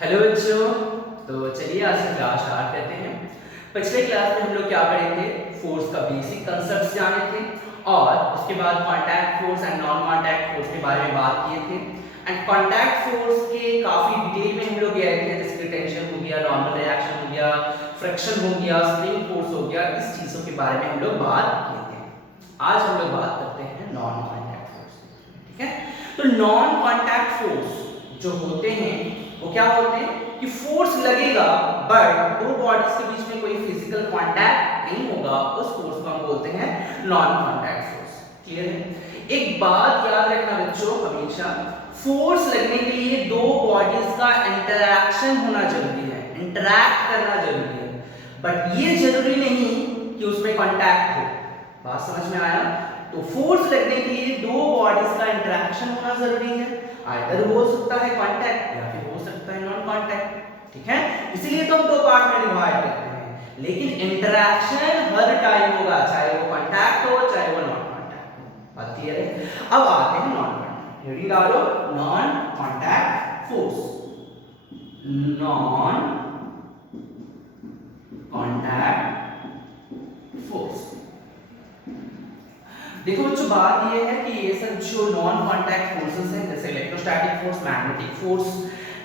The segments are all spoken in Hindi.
हेलो बच्चों। तो चलिए आज से क्लास स्टार्ट करते हैं। पिछले क्लास में हम लोग क्या पढ़े थे? फोर्स का बेसिक कंसेप्ट जाने थे और उसके बाद contact force and non contact force के बारे में बात किए थे। एंड कांटेक्ट फोर्स के काफी डिटेल में हम लोग गए थे, जैसे कि टेंशन हो गया, नॉर्मल रिएक्शन हो गया, फ्रिक्शन हो गया, स्प्रिंग फोर्स हो गया, इस चीजों के बारे में हम लोग बात किए थे। आज हम लोग बात करते हैं नॉन कांटेक्ट फोर्स। ठीक है, तो नॉन कांटेक्ट फोर्स जो होते हैं वो क्या होते हैं कि फोर्स लगेगा बट दो बॉडीज के बीच में कोई फिजिकल कांटेक्ट नहीं होगा, उस फोर्स को हम बोलते हैं नॉन कांटेक्ट फोर्स। क्लियर है? एक बात याद रखना बच्चों, हमेशा फोर्स लगने के लिए दो बॉडीज का इंटरैक्शन होना जरूरी है, इंटरैक्ट करना जरूरी है, बट ये जरूरी नहीं कि उसमें कांटेक्ट हो। बात समझ में आया? तो फोर्स लगने के लिए दो बॉडीज का इंटरैक्शन होना जरूरी है, आइदर हो सकता है कांटेक्ट या फिर हो सकता है नॉन कांटेक्ट। ठीक है, इसीलिए तो हम दो पार्ट में डिवाइड करते हैं, लेकिन इंटरैक्शन हर टाइम होगा, चाहे वो कांटेक्ट हो चाहे वो नॉन कांटेक्ट हो। बात क्लियर है? अब आते हैं नॉन कांटेक्ट। हेडिंग डालो, non contact force. Non contact force. देखो बच्चों, बात ये है कि ये सब जो नॉन कांटेक्ट फोर्सेस हैं, जैसे electrostatic force, magnetic force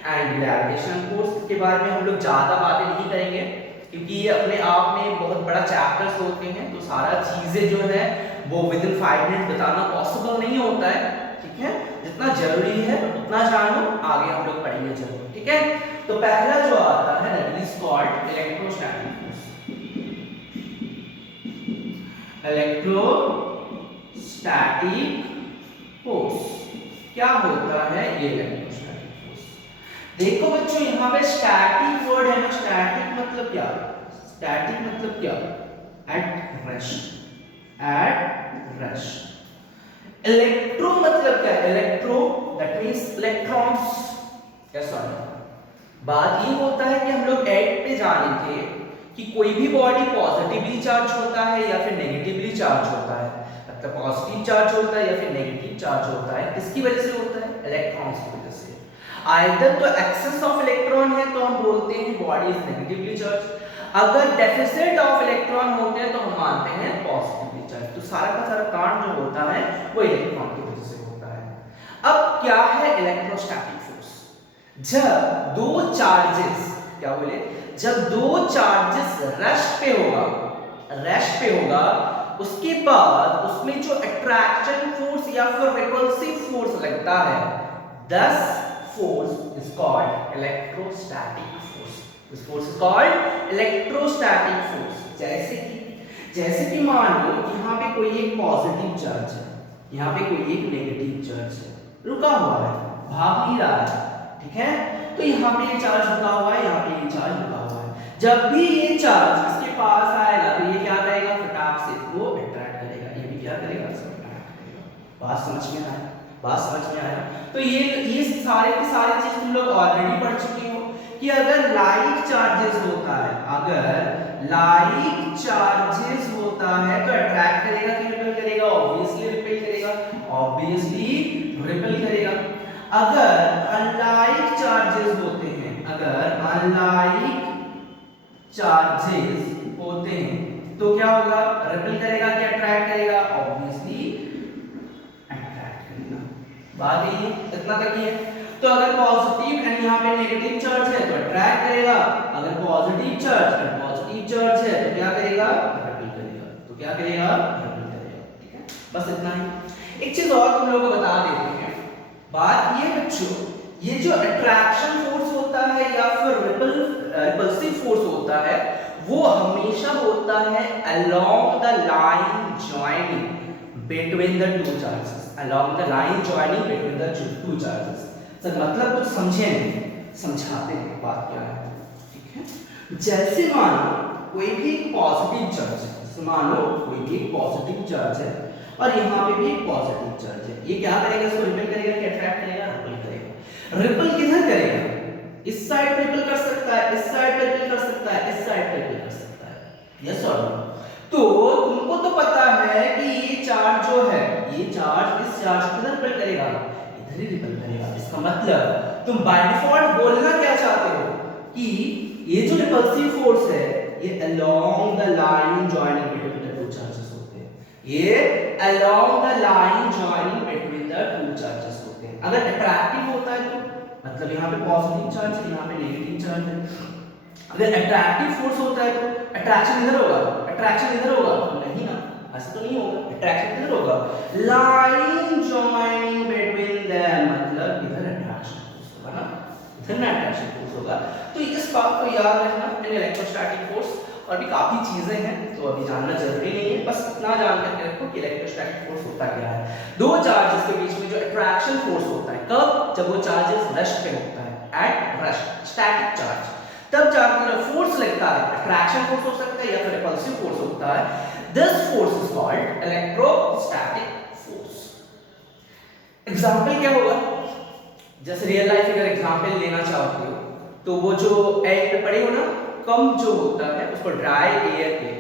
and gravitational force के बारे में हम लोग ज्यादा बातें नहीं करेंगे, क्योंकि ये अपने आप में बहुत बड़ा चैप्टर्स होते हैं, तो सारा चीजें जो है वो विद इन 5 मिनट बताना पॉसिबल नहीं होता है। ठीक है, जितना जरूरी है उतना जानो, आगे हम लोग पढ़ेंगे जरूर। ठीक है, तो पहला जो आता है that is called electrostatic force. Electro static force क्या होता है? ये इलेक्ट्रोस्टैटिक फोर्स। देखो बच्चों, यहाँ पे स्टैटिक वर्ड है ना, स्टैटिक मतलब क्या? स्टैटिक मतलब क्या? At rest, at rest. Electro मतलब क्या? Electro that means electrons. Yes और नो? बात ये होता है कि हम लोग एट पे जाने थे कि कोई भी बॉडी पॉजिटिवली चार्ज होता है या फिर नेगेटिवली चार्ज होता है, मतलब पॉजिटिव चार्ज होता है या फिर नेगेटिव चार्ज होता है। किसकी वजह से होता है? इलेक्ट्रॉन्स की वजह से। आइदर तो एक्सेस ऑफ इलेक्ट्रॉन है तो हम बोलते हैं बॉडी इज नेगेटिवली चार्ज, अगर डेफिसिट ऑफ इलेक्ट्रॉन होते हैं तो हम मानते हैं पॉजिटिवली चार्ज। तो सारा का सारा कांड जो होता है वो इलेक्ट्रॉन की वजह से होता है। अब क्या है इलेक्ट्रोस्टैटिक फोर्स? जब दो चार्जेस, क्या बोले, जब दो चार्जेस रेस्ट पे होगा, रेस्ट पे होगा, उसके बाद उसमें जो अट्रैक्शन फोर्स या फिर रिपल्सिव फोर्स लगता है, दस force is called electrostatic force. This force is called electrostatic force. जैसे कि मान लो यहाँ पे कोई एक पॉजिटिव चार्ज है, यहाँ पे कोई एक नेगेटिव चार्ज है, रुका हुआ है, भाग नहीं रहा है। ठीक है, तो यहाँ पे ये चार्ज रुका हुआ है, यहाँ पे ये चार्ज रुका हुआ है। जब भी ये चार्ज इसके पास आएगा तो ये क्या करेगा? फटाक से वो अट्रैक्ट करेगा, ये भी क्या करेगा? अट्रैक्ट करेगा। बात समझ में आया? बात समझ में आया? तो ये सारे के सारे चीज तुम लोग ऑलरेडी पढ़ चुके हो कि अगर लाइक चार्जेस होता है, अगर लाइक चार्जेस होता है तो अट्रैक्ट करेगा कि रिपेल करेगा? ऑब्वियसली रिपेल करेगा, ऑब्वियसली रिपेल करेगा। अगर अनलाइक चार्जेस होते हैं, अगर अनलाइक चार्जेस होते हैं तो क्या होगा? रिपेल करेगा कि अट्रैक्ट करेगा? ऑब्वियसली अट्रैक्ट करेगा। बात यही है, इतना तक ही है। तो अगर पॉजिटिव एंड यहाँ पे नेगेटिव चार्ज है तो अट्रैक्ट करेगा, अगर positive charge and positive charge है तो क्या करेगा? रिपेल करेगा। तो क्या करेगा? रिपेल करेगा। ठीक है, बस इतना ही। एक चीज और तुम लोगों को बता देते हैं। बात ये बच्चों, ये जो अट्रैक्शन फोर्स होता है या फिर रिपल्सिव फोर्स होता है, वो हमेशा होता है along the line joining between the two charges, along the line joining between the two charges। Sir मतलब कुछ समझे नहीं? समझाते हैं बात क्या है। ठीक है, जैसे मानो कोई भी पॉजिटिव चार्ज है, मानो कोई भी पॉजिटिव चार्ज है और यहाँ पे भी एक पॉजिटिव चार्ज है, ये क्या करेगा? इसको रिपेल करेगा कि अट्रैक्ट करेगा? रिपेल करेगा। रिपेल किधर करेगा? इस साइड पे रिपेल कर सकता है, इस साइड पे रिपेल कर सकता है, इस साइड पे रिपेल कर सकता है। यस और नो? तो तुमको तो पता है कि ये चार्ज जो है, ये चार्ज इस चार्ज को किधर रिपेल करेगा? इधर ही रिपल करेगा। इसका मतलब तुम बाय डिफॉल्ट बोलना क्या चाहते हो कि ये जो रिपल्सिव फोर्स है ये along the line joining between the two charges होते हैं, ये along the line joining between the two charges होते हैं। अगर अट्रैक्टिव होता है तो मतलब यहाँ पे पॉजिटिव चार्ज है, यहाँ पे नेगेटिव चार्ज है। अगर अट्रैक्टिव फोर्स होता है तो अट्रैक्शन इधर होगा, अट्रैक्शन इधर होगा नहीं ना, ऐसा तो नहीं होगा, अट्रैक्शन इधर होगा। लाइन जॉइनिंग बिटवीन देम मतलब इधर अट्रैक्शन फोर्स होगा ना, इधर ना अट्रैक्शन फोर्स होगा। तो इस बात को याद रखना इन इलेक्ट्रोस्टैटिक फोर्स। और भी काफी चीजें हैं तो अभी जानना जरूरी नहीं है, बस इतना जान करके रखो कि इलेक्ट्रोस्टैटिक फोर्स होता क्या है। दो चार्जेस के बीच में जो अट्रैक्शन फोर्स होता है, कब? जब वो चार्जेस रेस्ट पे होता है, एट रेस्ट, स्टैटिक चार्ज, तब जाकर जो फोर्स लगता है, अट्रैक्शन फोर्स हो सकता है या फिर रिपल्सिव फोर्स होता है, this force is called electrostatic force. Example क्या होगा? जैसे रियल लाइफ अगर एग्जांपल लेना चाहते हो तो वो जो एयर पे पड़े हो ना, कम जो होता है उसको ड्राई एयर पे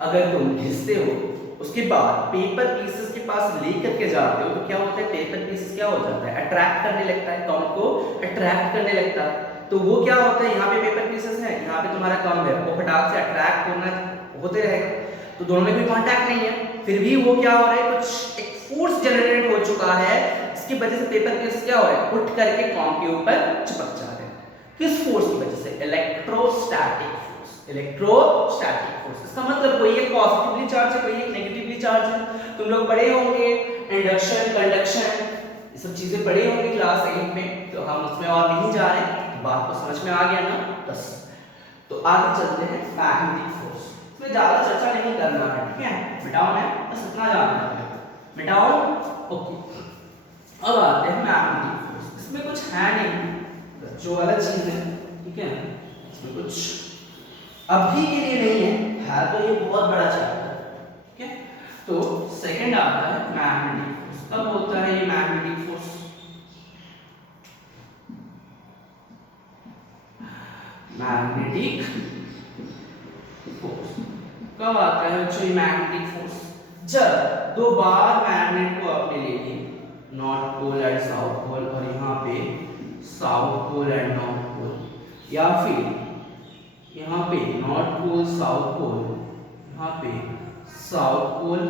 अगर तुम घिसते हो, उसके बाद पेपर पीसेस के पास लेकर के जाते हो तो क्या होता है, पेपर पीसेस क्या हो जाता है, अट्रैक्ट करने लगता है, कम को अट्रैक्ट करने लगता है। तो वो क्या होता है, यहाँ पे पेपर पीसेस है, यहाँ पे तुम्हारा कम है, वो फटाक से अट्रैक्ट होना होते रहेगा, तो दोनों में कोई कांटेक्ट नहीं है, फिर भी वो क्या हो रहा है, कुछ एक फोर्स जनरेट हो चुका है, इसकी वजह से पेपर पीसेस क्या हो रहा है, उठ करके कॉम के ऊपर चिपक जा रहे हैं। किस फोर्स की वजह से? Electrostatic force, electrostatic force. इसका मतलब कोई एक पॉजिटिवली चार्ज है, कोई एक नेगेटिवली चार्ज है। तुम लोग पढ़े होंगे इंडक्शन, कंडक्शन, ये सब चीजें पढ़े होंगे क्लास 8 में, तो हम उसमें और नहीं जा रहे हैं, बात को समझ में आ गया ना, बस। तो आगे चलते हैं मैग्नेटिक फोर्स। इसमें ज्यादा चर्चा नहीं करना है, ठीक है, मिटाओ है, बस इतना जानना है, मिटाओ, ओके। अब आते हैं मैग्नेटिक फोर्स। इसमें कुछ है नहीं जो अलग चीज है, ठीक है, इसमें कुछ अभी के लिए नहीं है तो ये बहुत बड़ा चैप्टर है, ठीक है। तो सेकंड आता है मैग्नेटिक फोर्स। कब होता है ये मैग्नेटिक फोर्स? मैग्नेटिक फोर्स कब आता है बच्चों ये मैग्नेटिक फोर्स? जब दो बार मैग्नेट को आपने ले लिए, north pole and south pole, और यहाँ पे south pole and north pole, या फिर यहाँ पे नॉर्थ पोल साउथ पोल, यहाँ पे south pole,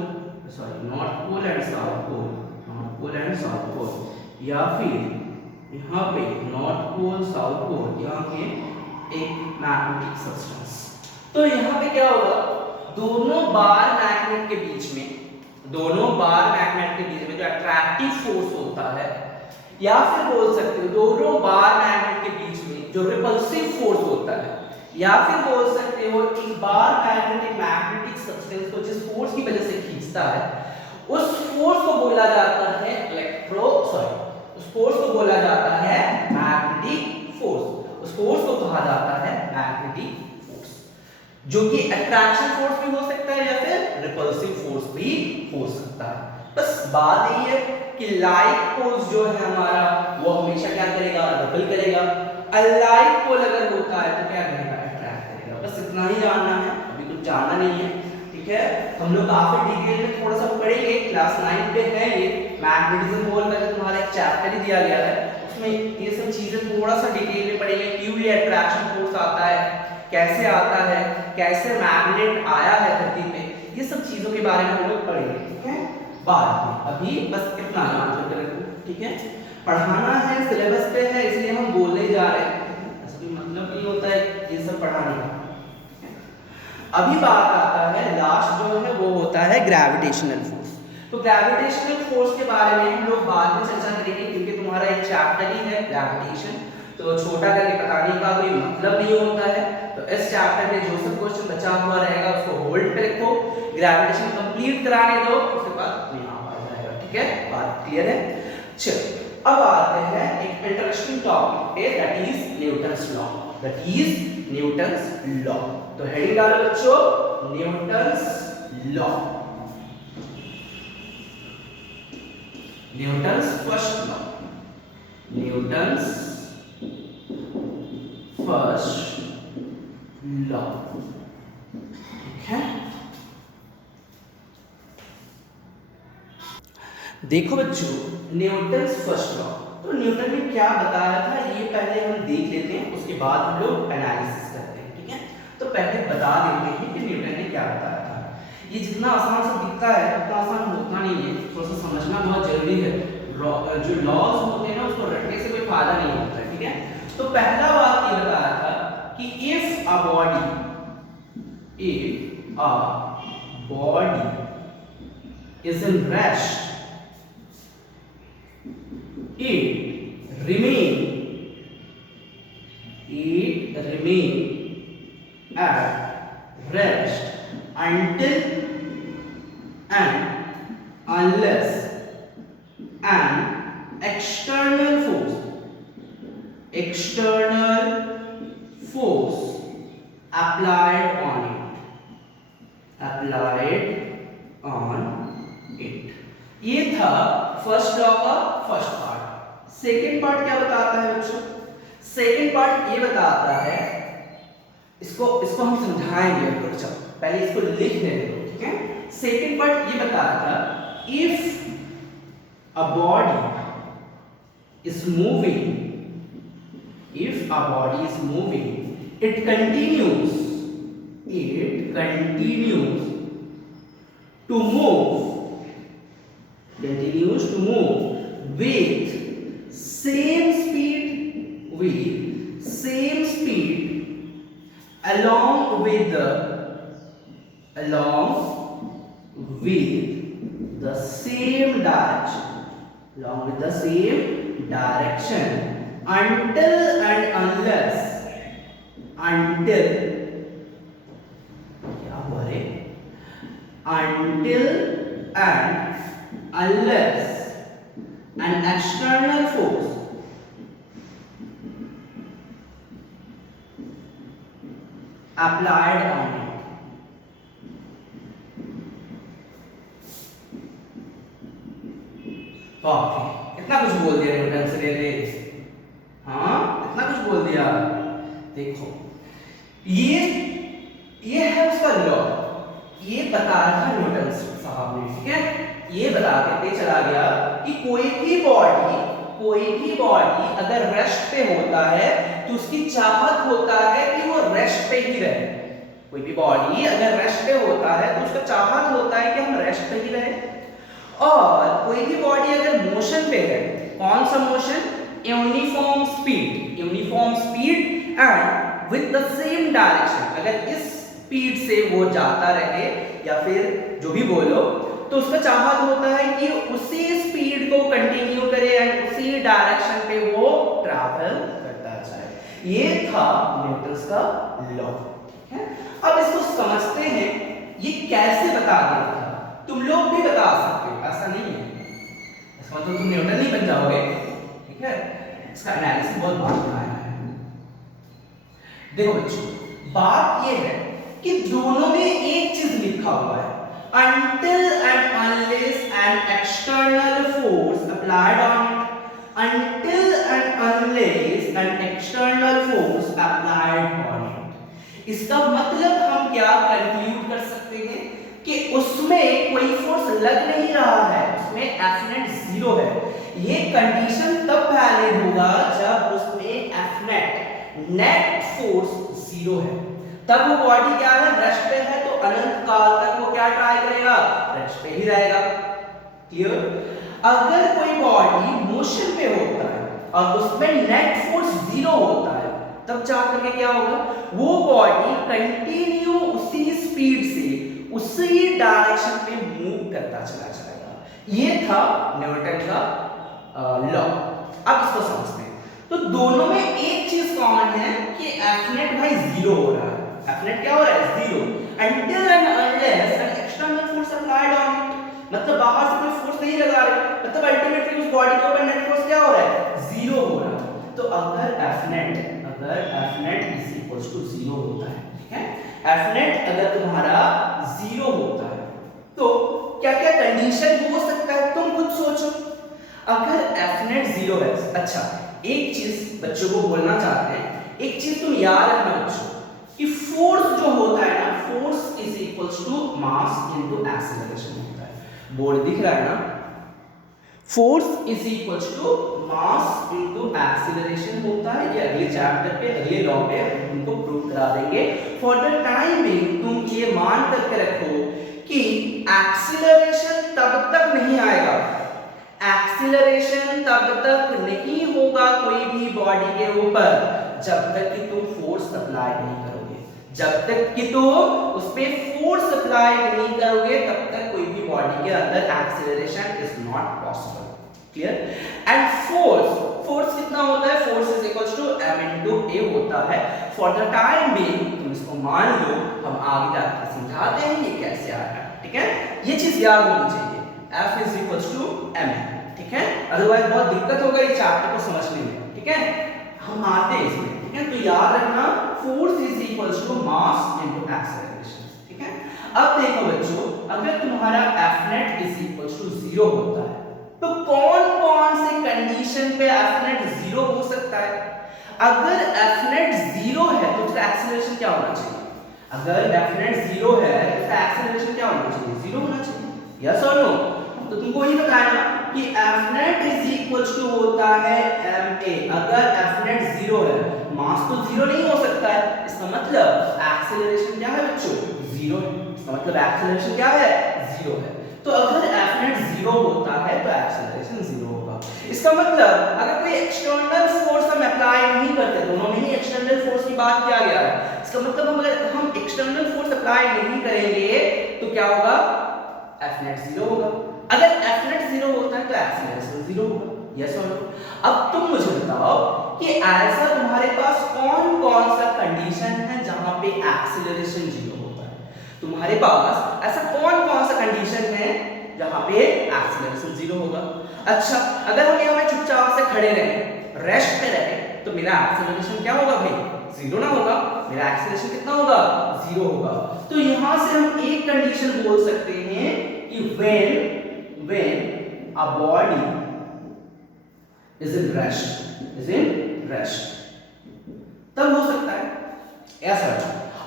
sorry north pole and south pole, north pole and south pole, या फिर यहाँ पे नॉर्थ पोल साउथ पोल, यहाँ पे एक मैग्नेटिक सब्सटेंस। तो यहाँ पे क्या होगा, दोनों बार मैग्नेट के बीच में, दोनों बार मैग्नेट के बीच में जो अट्रैक्टिव फोर्स होता है, या फिर बोल सकते हो दोनों बार मैग्नेट के बीच में जो रिपल्सिव फोर्स होता है, या फिर बोल सकते हो एक बार मैग्नेट मैग्नेटिक सब्सटेंस को जिस फोर्स की वजह से खींचता है, उस फोर्स को बोला जाता है उस फोर्स को बोला जाता है मैग्नेटिक फोर्स। उस फोर्स को कहा जाता है मैग्नेटिक फोर्स, जो कि अट्रैक्शन फोर्स भी हो सकता है या फिर रिपल्सिव फोर्स भी हो सकता है। बस बात यही है कि लाइक फोर्स जो है हमारा वो हमेशा क्या करेगा, रिपल करेगा। अलाइक पोल अगर होता है तो क्या करेगा, अट्रैक्ट करेगा। बस इतना ही जानना है, अभी कुछ जानना नहीं है, ठीक है। हम लोग काफी डिटेल में थोड़ा सा पढ़ेंगे, क्लास 9 पे है ये मैग्नेटिज्म बोल करके तुम्हारा एक चैप्टर ही दिया गया है, उसमें ये सब चीजें थोड़ा सा डिटेल में पढ़ेंगे। क्यों ये अट्रैक्शन फोर्स आता है, कैसे आता है, कैसे मैग्नेट आया है धरती पे, ये सब चीजों के बारे में हम लोग पढ़ेंगे, ठीक है, बाद में। अभी बस इतना जान करके रखो, ठीक है। पढ़ाना है, सिलेबस पे है, इसलिए हम बोलने जा रहे हैं, ऐसा कोई मतलब नहीं होता है ये सब पढ़ाने का। अभी बात आता है लास्ट जो है वो होता है ग्रेविटेशनल फोर्स। तो ग्रेविटेशनल फोर्स के बारे में हम लोग बाद में चर्चा करेंगे, क्योंकि तुम्हारा एक चैप्टर ही है ग्रेविटेशन, तो छोटा करके बताने का कोई मतलब नहीं होता है। तो इस चैप्टर में जो सब क्वेश्चन बचा हुआ रहेगा उसको होल्ड पे रखो, ग्रेविटेशन कंप्लीट कराने दो, उसके बाद अपने आप आ जाएगा, ठीक है, बात क्लियर है। चलो अब आते हैं एक इंटरेस्टिंग टॉपिक पे, that is Newton's law, that is Newton's law. तो हेडिंग डालो बच्चों, Newton's law, Newton's first law, Newton's first law, ठीक है। देखो बच्चों, न्यूटन्स फर्स्ट लॉ। तो न्यूटन ने क्या बताया था ये पहले हम देख लेते हैं, उसके बाद हम लोग एनालिसिस करते हैं, ठीक है। तो पहले बता देते हैं कि न्यूटन ने क्या बताया था। ये जितना आसान सा दिखता है उतना आसान होता नहीं है, थोड़ा सा समझना बहुत जरूरी है। जो लॉज होते हैं ना उसको रटने से कोई फायदा नहीं होता है, ठीक है। तो पहला बात ये बताया था कि if a body is in rest, it remain at rest until and unless an external force applied on it ये था फर्स्ट लॉ का फर्स्ट पार्ट। सेकंड पार्ट क्या बताता है बच्चों? सेकंड पार्ट ये बताता है, इसको हम समझाएंगे बच्चों, पहले इसको लिख लेते हैं, ठीक है। सेकंड पार्ट ये बताता था if a body is moving it continues to move with same speed along with the same direction until and unless an external force applied on it। इतना कुछ बोल दिया न्यूटन से ले, हाँ इतना कुछ बोल दिया। देखो ये है उसका लॉ, ये बताया था न्यूटन साहब ने, ठीक है। ये बता के चला गया कि कोई भी बॉडी अगर रेस्ट पे होता है तो उसकी चाहत होता है कि वो रेस्ट पे ही रहे। कोई भी बॉडी अगर रेस्ट पे होता है तो उसका चाहत होता है कि हम रेस्ट पे ही रहे। और कोई भी बॉडी अगर मोशन पे है, कौन सा motion? Uniform speed and with the same direction. अगर इस स्पीड से वो जाता रहे या फिर जो भी बोलो, तो उसका चाहत होता है कि उसी स्पीड को कंटिन्यू करे एंड उसी डायरेक्शन पे वो ट्रैवल करता जाए। ये था न्यूटन का लॉ, ठीक है। अब इसको समझते हैं, ये कैसे बता दिया था। तुम लोग भी बता सकते हो, ऐसा नहीं है, इसका मतलब तुम न्यूटन नहीं बन जाओगे, ठीक है। इसका एनालिसिस बहुत बाद में आया है। देखो बच्चों, बात ये है कि दोनों में एक चीज लिखा हुआ है, until and unless an external force applied on it, until and unless an external force applied on it। इसका मतलब हम क्या कंक्लूड कर सकते हैं कि उसमें कोई फोर्स लग नहीं रहा है, उसमें F net 0 है। ये कंडीशन तब वैलिड होगा जब उसमें F net फोर्स 0 है, तब वो बॉडी क्या है? रेस्ट पे है। तो अनंत काल तक वो क्या ट्राई करेगा? रेस्ट पे ही रहेगा। क्लियर? अगर कोई बॉडी मोशन पे होता है और उसमें नेट फोर्स 0 होता है, तब जा करके क्या होगा? वो बॉडी कंटिन्यू उसी स्पीड से उसी डायरेक्शन पे मूव करता चला जाएगा। ये था न्यूटन का लॉ। अब इसको समझते हैं। तो दोनों में एक चीज कॉमन है कि F net भाई 0 हो रहा है। F net क्या हो रहा है? 0 until and unless an external force applied on it। मतलब बाहर से कोई फोर्स नहीं लगा रहे, मतलब अल्टीमेटली उस बॉडी के ऊपर नेट फोर्स क्या हो रहा है? 0 हो रहा है। तो अगर F net is equals to 0 होता है, ठीक है, F net अगर तुम्हारा 0 होता है तो क्या क्या कंडीशन हो सकता है तुम खुद सोचो। अगर F net 0 है, अच्छा एक चीज बच्चों को बोलना चाहते हैं, एक चीज तुम याद रखना बच्चों कि फोर्स जो होता है ना, force is equals to mass into acceleration होता है। बोर्ड दिख रहा है ना? Force is equals to mass into acceleration होता है। ये अगले चैप्टर पे, अगले लॉ पे हम तुमको प्रूव करा देंगे। फॉर द टाइम बिंग तुम ये मान करके रखो कि एक्सीलरेशन तब तक नहीं आएगा, एक्सीलरेशन तब तक नहीं होगा कोई भी बॉडी के ऊपर जब तक कि तुम फोर्स अप्लाई नहीं करोगे। जब तक कि तुम उस पे फोर्स अप्लाई नहीं करोगे तब तक कोई भी बॉडी के अंदर acceleration is not possible. Clear? And force कितना होता है? Force is equals to m into a होता है। फॉर द टाइम बीइंग तुम इसको मान लो, हम आगे जाकर समझाते हैं ये कैसे आ रहा है। ठीक है, ये चीज याद होनी चाहिए, F is equals to m। ठीक है, अदरवाइज बहुत दिक्कत होगा ये चैप्टर को समझने में। ठीक है, हम आते हैं इसमें। ठीक है, तो याद रखना force is equals to mass into acceleration. ठीक है, अब देखो बच्चों, अगर तुम्हारा F net is equals to 0 होता है तो कौन कौन से कंडीशन पे F net 0 हो सकता है? अगर F net 0 है तो उसका एक्सीलरेशन क्या होना चाहिए? अगर F net 0 है तो उसका एक्सीलरेशन क्या होना चाहिए? 0 होना चाहिए। यस और नो? तो तुमको ये बताया ना कि F net is equals to होता है ma। अगर F net 0 है, मास तो 0 नहीं हो सकता है, इसका मतलब एक्सीलरेशन क्या है बच्चों? 0 है। इसका मतलब एक्सीलरेशन क्या है? 0 है। तो अगर F net 0 होता है तो एक्सीलरेशन 0 होगा। इसका मतलब अगर कोई एक्सटर्नल फोर्स हम अप्लाई नहीं करते, दोनों में ही एक्सटर्नल फोर्स की बात किया गया है, इसका मतलब अगर हम एक्सटर्नल फोर्स अप्लाई नहीं करेंगे तो क्या होगा? F net 0 होगा। अगर F net 0 होता है तो एक्सीलरेशन 0 होगा। यस और नो? अब तुम मुझे बताओ कि ऐसा तुम्हारे पास कौन कौन सा कंडीशन है जहां पे एक्सीलरेशन 0 होता है? तुम्हारे पास ऐसा कौन कौन सा कंडीशन है जहां पे एक्सीलरेशन 0 होगा? अच्छा, अगर हम यहां पे चुपचाप से खड़े रहे, रेस्ट पे रहे, तो मेरा एक्सीलरेशन क्या होगा भाई? 0 ना होगा। मेरा एक्सीलरेशन कितना होगा? 0 होगा। तो यहां से हम एक कंडीशन बोल सकते हैं कि when a body is in rest, तब हो सकता है ऐसा।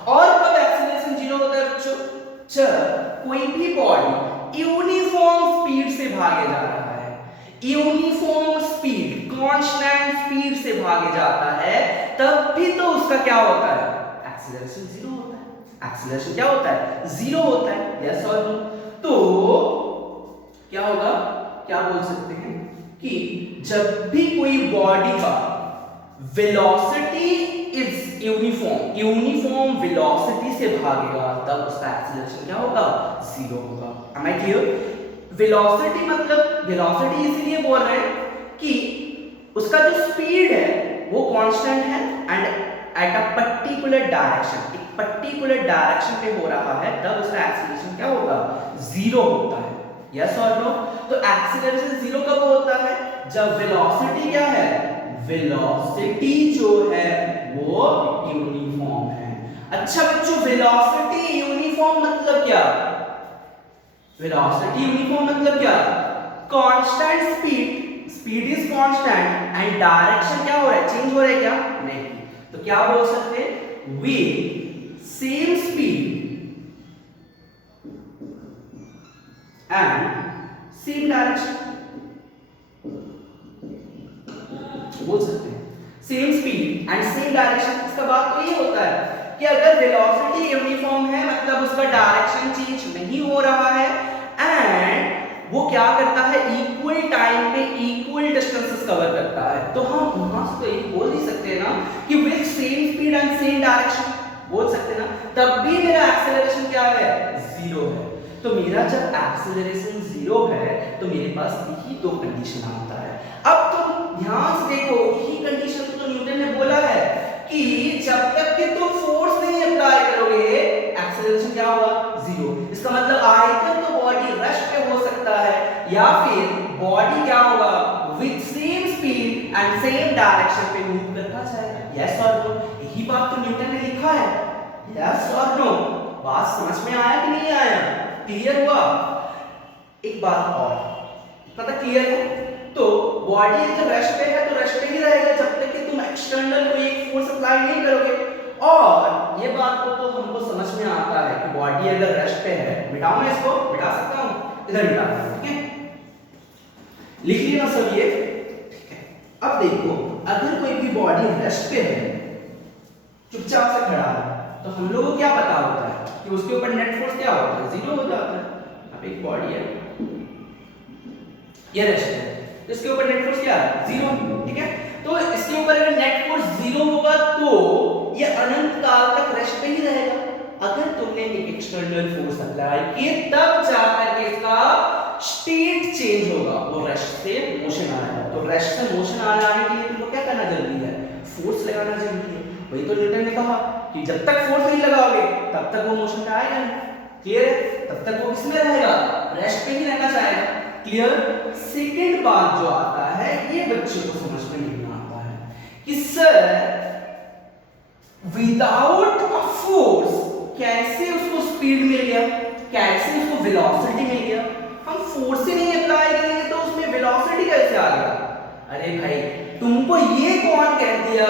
और कब एक्सीलरेशन 0 होता है बच्चों? जब कोई भी बॉडी यूनिफॉर्म स्पीड से भागे जा रहा है, यूनिफॉर्म स्पीड, कांस्टेंट स्पीड से भागे जाता है, तब भी तो उसका क्या होता है? एक्सीलरेशन 0 होता है। एक्सीलरेशन क्या होता है? 0 होता है। यस और नो? तो क्या होगा? क्या बोल सकते हैं कि जब भी कोई बॉडी का वेलोसिटी इज यूनिफॉर्म वेलोसिटी से भागेगा तब उसका एक्सीलरेशन क्या होगा? 0 होगा। Am I clear? वेलोसिटी मतलब वेलोसिटी इसीलिए बोल रहे हैं कि उसका जो स्पीड है वो कांस्टेंट है and at a particular direction, एक पर्टिकुलर डायरेक्शन पे हो रहा है, तब उसका एक्सीलरेशन क्या होगा? 0 होता है। यस और नो? तो एक्सीलरेशन 0 कब होता है? जब वेलोसिटी क्या है? वेलोसिटी जो है वो यूनिफॉर्म है। अच्छा बच्चों, वेलोसिटी यूनिफॉर्म मतलब क्या? वेलोसिटी यूनिफॉर्म मतलब क्या? Constant speed is constant and direction क्या हो रहा है? चेंज हो रहा है क्या? नहीं। तो क्या बोल सकते हैं? With same speed and same direction बोल सकते हैं। Same speed and same direction, इसका बात तो ये होता है कि अगर वेलोसिटी यूनिफॉर्म है मतलब उसका डायरेक्शन चेंज नहीं हो रहा है एंड वो क्या करता है? इक्वल टाइम पे इक्वल डिस्टेंसेस कवर करता है। तो हम वहां से तो ये बोल ही सकते हैं ना कि with same speed and same direction, बोल सकते हैं ना, तब भी मेरा एक्सीलरेशन क्या है? 0 है। तो मेरा जब एक्सीलरेशन 0 है तो मेरे पास यही दो कंडीशन आता है। अब तुम ध्यान से देखो, यही कंडीशन तो न्यूटन ने बोला है कि जब तक कि तुम फोर्स नहीं अप्लाई करोगे एक्सीलरेशन क्या होगा? 0। इसका मतलब आइदर तो बॉडी रेस्ट पे हो सकता है या फिर बॉडी क्या होगा? With same speed and same direction पे मूव करता जाएगा। यस और नो? यही बात तो न्यूटन ने लिखा है। यस और नो? बात समझ में आया कि नहीं आया? क्लियर हुआ? एक बात और, पता क्लियर है? तो बॉडी अगर रेस्ट पे है तो रेस्ट पे ही रहेगा जब तक कि तुम एक्सटर्नल कोई एक फोर्स अप्लाई नहीं करोगे। और ये बात को तो हमको समझ में आता है कि बॉडी अगर रेस्ट पे है, मिटाऊं मैं इसको? मिटा सकता हूं, इधर मिटा, ठीक है? लिख लिया ना सब ये, ठीक है। अब देखो अगर कोई भी बॉडी रेस्ट पे है, चुपचाप से खड़ा है, तो हम लोगों को क्या पता होता है कि उसके ऊपर नेट फोर्स क्या होता है, जीरो हो जाता है। अब एक बॉडी है, ये रेस्ट है, तो इसके ऊपर नेट फोर्स क्या है, जीरो, ठीक है। तो इसके ऊपर अगर नेट फोर्स जीरो होगा तो ये अनंत काल तक रेस्ट पे ही रहेगा। अगर तुमने एक एक्सटर्नल फोर्स अप्लाई किए तब जाकर के इसका स्टेट चेंज होगा, वो रेस्ट से मोशन आएगा। तो रेस्ट से मोशन आने के लिए तुमको क्या करना जरूरी है, फोर्स लगाना जरूरी है। वही तो न्यूटन ने कहा कि जब तक फोर्स नहीं लगाओगे तब तक वो मोशन पे आएगा नहीं, क्लियर है। तब तक वो किसमें रहेगा, रेस्ट पे ही रहना चाहेगा, क्लियर। सेकंड बात जो आता है, ये बच्चे को समझ में नहीं आता है कि सर विदाउट अ फोर्स कैसे उसको स्पीड मिल गया, कैसे उसको वेलोसिटी मिल गया। हम फोर्स ही नहीं अप्लाई करेंगे तो उसमें वेलोसिटी कैसे आ गया। अरे भाई तुमको ये कौन कह दिया,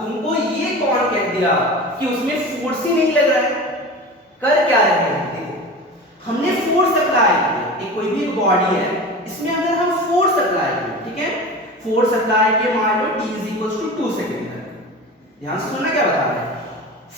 तुमको ये कौन कह दिया कि उसमें फोर्स ही नहीं लग रहा है। कर क्या रहे हैं, देखो हमने फोर्स अप्लाई किया, एक कोई भी बॉडी है इसमें अगर हम फोर्स अप्लाई किए, ठीक है, फोर्स अप्लाई किए, मान लो t 2 सेकंड है। ध्यान से सुनना क्या बता रहा है,